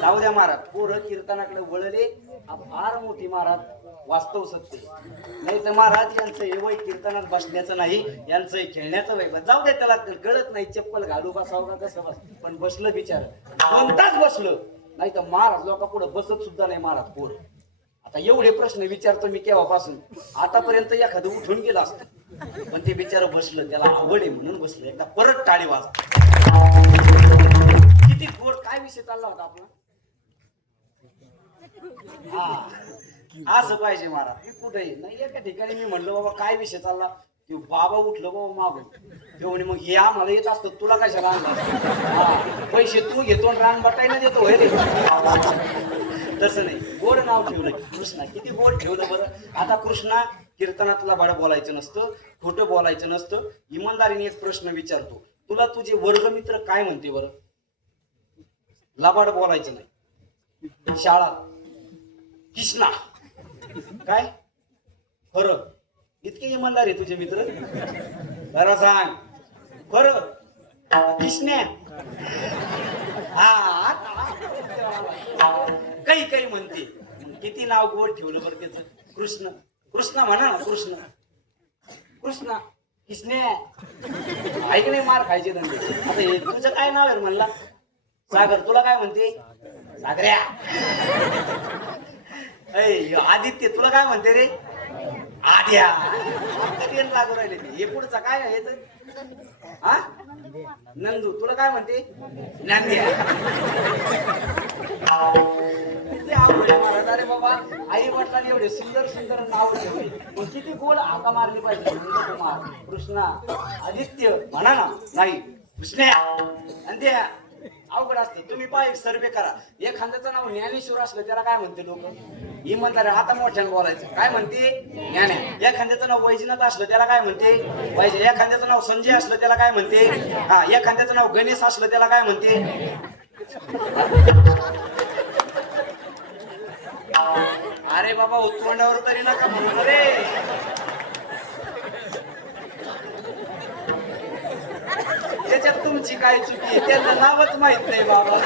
जाऊ द्या महाराज पोरं कीर्तनाकडे वळले फार मोठी महाराज वास्तव सत्य. नाही तर महाराज यांचं हे वय कीर्तनात बसण्याचं नाही यांचं हे खेळण्याचं वय. जाऊ दे त्याला कळत नाही चप्पल घालू बसावं का कसं बस. पण बसलं बिचार कोणताच बसलं नाही तर महाराज लोका पुढे बसत सुद्धा नाही महाराज पोर. आता एवढे प्रश्न विचारतो मी केव्हापासून. आतापर्यंत एखादं उठून गेलं असतं पण ते बिचार बसलं त्याला आवड आहे म्हणून बसलं. एकदा परत टाळी वाजा. किती गोड. काय विषय चालला होता आपला. हा असं पाहिजे महाराज. मी कुठे नाही एका ठिकाणी मी म्हणलं बाबा काय विषय चालला. ते बाबा उठलं बाबा मागून तेवढी मग हे आम्हाला येत असतं तुला कशाला आणलं. पैसे तू घेतो रान बटायला देतो हे रे. तसं नाही गोड नाव ठेवलं कृष्णा. किती गोड ठेवलं बरं. आता कृष्णा कीर्तनातला बाळ बोलायचं नसतं खोटं बोलायचं नसतं. इमानदारीने एक प्रश्न विचारतो तुला तुझे वर्गमित्र काय म्हणते बरं. लबाड बोलायचं नाही. शाळा कृष्णा काय खरं. इतके इमानदार आहे तुझे मित्र. बरं सांग खरं कृष्ण्या. हा काही काही म्हणते. किती नाव गोड ठेवलं बरं त्याचं. कृष्ण कृष्णा म्हणा ना कृष्ण कृष्णा कृष्ण्या. ऐक नाही मार खायचे धंदे. आता हे तुझं काय नाव आहे म्हणला. सागर तुला काय म्हणते सागऱ्या. आदित्य तुला काय म्हणते रे आद्या. लागू राहिले हे पुढचा काय आहे हा. नंदू तुला काय म्हणते नंद्या. अरे बाबा आई वडिलांनी एवढे सुंदर सुंदर नाव ठेवले मग किती गोड हाका मारली पाहिजे. नंदकुमार कृष्णा आदित्य म्हणा ना नाही कृष्ण्या नंद्या. अवघड असते. तुम्ही पहा एक सर्वे करा. एखाद्याचं नाव ज्ञानेश्वर असलं त्याला काय म्हणते लोक इमानदार. आता मोठ्यानं बोलायचं काय म्हणते ज्ञान्या. एखाद्याचं नाव वैजनाथ असलं त्याला काय म्हणते वैजय. एखाद्याचं नाव संजय असलं त्याला काय म्हणते हा. एखाद्याचं नाव गणेश असलं त्याला काय म्हणते. अरे बाबा उत्तोंडावर तरी नका म्हणून रे. त्याच्यात तुमची काय चुकी त्यांना नावच माहित नाही बाबा.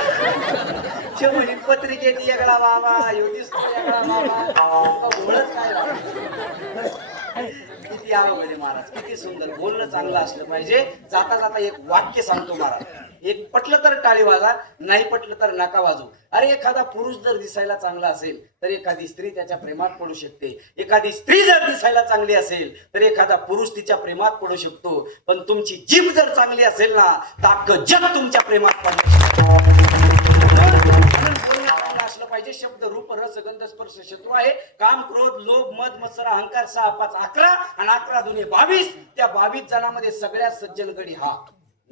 शेवटी पत्रिकेत वेगळा बाबा योगीस वेगळा बाबा ओळख काय. किती आवडले महाराज. किती सुंदर. बोलणं चांगलं असलं पाहिजे. जाता जाता एक वाक्य सांगतो महाराज. एक पटलं तर टाळी वाजा नाही पटलं तर नका वाजू. अरे एखादा पुरुष जर दिसायला चांगला असेल तर एखादी स्त्री त्याच्या प्रेमात पडू शकते. एखादी स्त्री जर दिसायला चांगली असेल तर एखादा पुरुष तिच्या प्रेमात पडू शकतो. पण तुमची जीभ जर चांगली असेल ना तर अख्खं जग तुमच्या प्रेमात पडू असलं पाहिजे. शब्द रूप रस गंध स्पर्श शत्रू आहे. काम क्रोध लोभ मद मत्सर अहंकार 6 5 11 आणि 11 दुने 22. त्या 22 जणांमध्ये सगळ्यात सज्जन गडी हा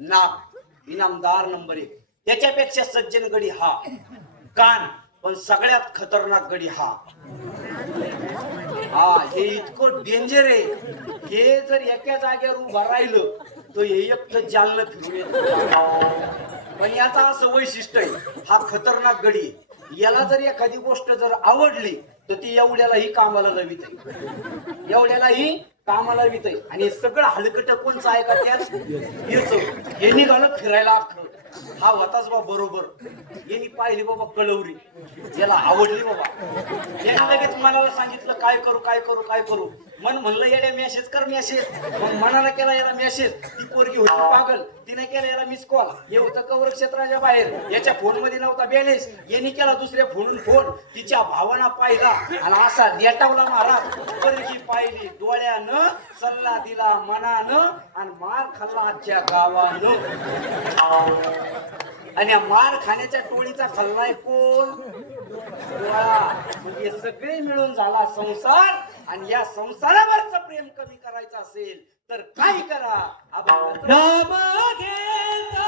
नाक इनामदार नंबर 1. त्याच्यापेक्षा सज्जन गडी हा कान पण सगळ्यात खतरनाक गडी हा हे इतकं डेंजर आहे. हे जर एका जागेवर उभा राहिलं तर हे एकटं जालनं फिरून येत. पण याचा असं वैशिष्ट्य आहे, हा खतरनाक गडी आहे. याला जर एखादी गोष्ट जर आवडली तर ती एवढ्यालाही कामाला लावित आहे, एवढ्यालाही कामाला लावित आहे. आणि सगळं हलकट कोणचं आहे का त्यात हे निघालं फिरायला अख्खं. हा होताच बा बरोबर. यांनी पाहिली बाबा कळवरी, याला आवडली बाबा. याने लगेच मनाला सांगितलं काय करू काय करू काय करू. मन म्हणलं याला मेसेज कर मेसेज. मग मनाला केला याला मेसेज. ती पोरगी होती पागल, तिने केला याला मिस कॉल. हे होतं कवर क्षेत्राच्या बाहेर, याच्या फोन मध्ये नव्हता बॅलेन्स. यांनी केला दुसऱ्या फोनून फोन. तिच्या भावाना पाहिला आणि असा देटावला महाराज. पोरगी पाहिली डोळ्यानं, सल्ला दिला मनानं आणि मार खाल्ला आजच्या गावानं. आणि या मार खाण्याच्या टोळीचा खाल्लाय कोण? म्हणजे सगळे मिळून झाला संसार. आणि या संसारावरचं प्रेम कमी करायचं असेल तर काय करा. नाम घेता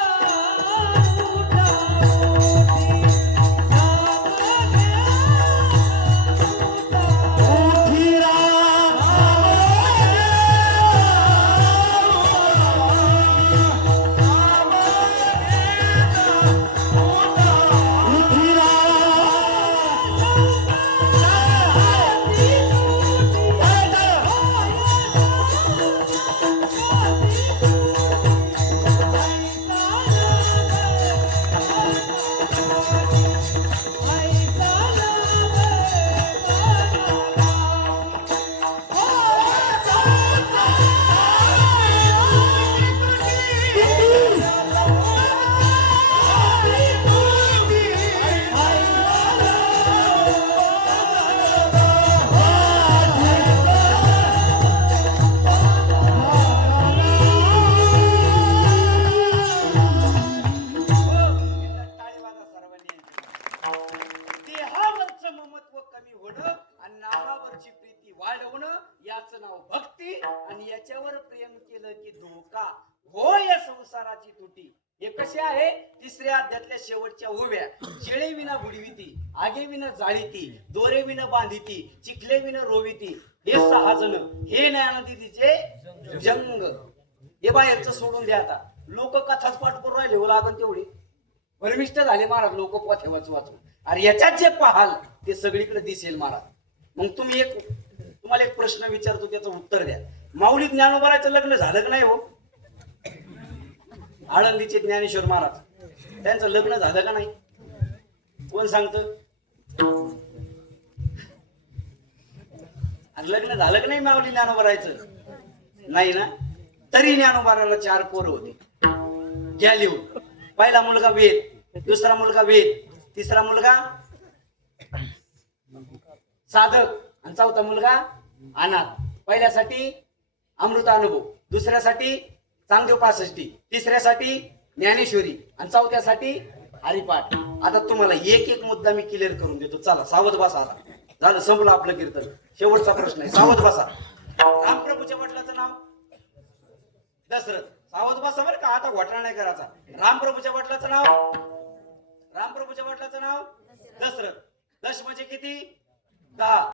याचं नाव भक्ती. आणि याच्यावर प्रेम केलं की धोका हो या संसाराची तुटी. हे कसे आहे? तिसऱ्या अध्यायातल्या शेवटच्या ओव्या. शेळे विना बुडविती, आगे विना जाळीती, दोरे विना बांधिती, चिखले विना रोविती, हे 6 जण हे ज्ञानदितीचे जंग. हे बाहेरचं सोडून द्या. आता लोक कथाच पाठ करून राहिले, लागन तेवढी परमिष्ट झाले महाराज लोक पोथ्या वाचून. अरे याच्यात जे पाहाल ते सगळीकडे दिसेल महाराज. मग तुम्हाला एक प्रश्न विचारतो, त्याचं उत्तर द्या. माऊली ज्ञानोबाराचं लग्न झालं का नाही हो? आळंदीचे ज्ञानेश्वर महाराज, त्यांचं लग्न झालं का नाही? कोण सांगत? लग्न झालं का नाही माऊली ज्ञानोबाराचं? नाही ना. तरी ज्ञानोबाराला 4 पोरं होते. घ्या लिहून. पहिला मुलगा वेद, दुसरा मुलगा वेद, तिसरा मुलगा साधक आणि चौथा मुलगा अनाथ. पहिल्यासाठी अमृतानुभव, दुसऱ्यासाठी चांगदेव पासष्टी, तिसऱ्यासाठी ज्ञानेश्वरी आणि चौथ्यासाठी हरिपाठ. आता तुम्हाला एक एक मुद्दा मी क्लिअर करून देतो. चला सावध बसा. आता झालं, संपलं आपलं कीर्तन. शेवटचा प्रश्न आहे, सावध बसा. रामप्रभूच्या वडिलाचं नाव दशरथ. सावध बसा बरं का, आता घोटाळा नाही करायचा. रामप्रभूच्या वडिलाचं नाव दशरथ. दश म्हणजे किती? 10.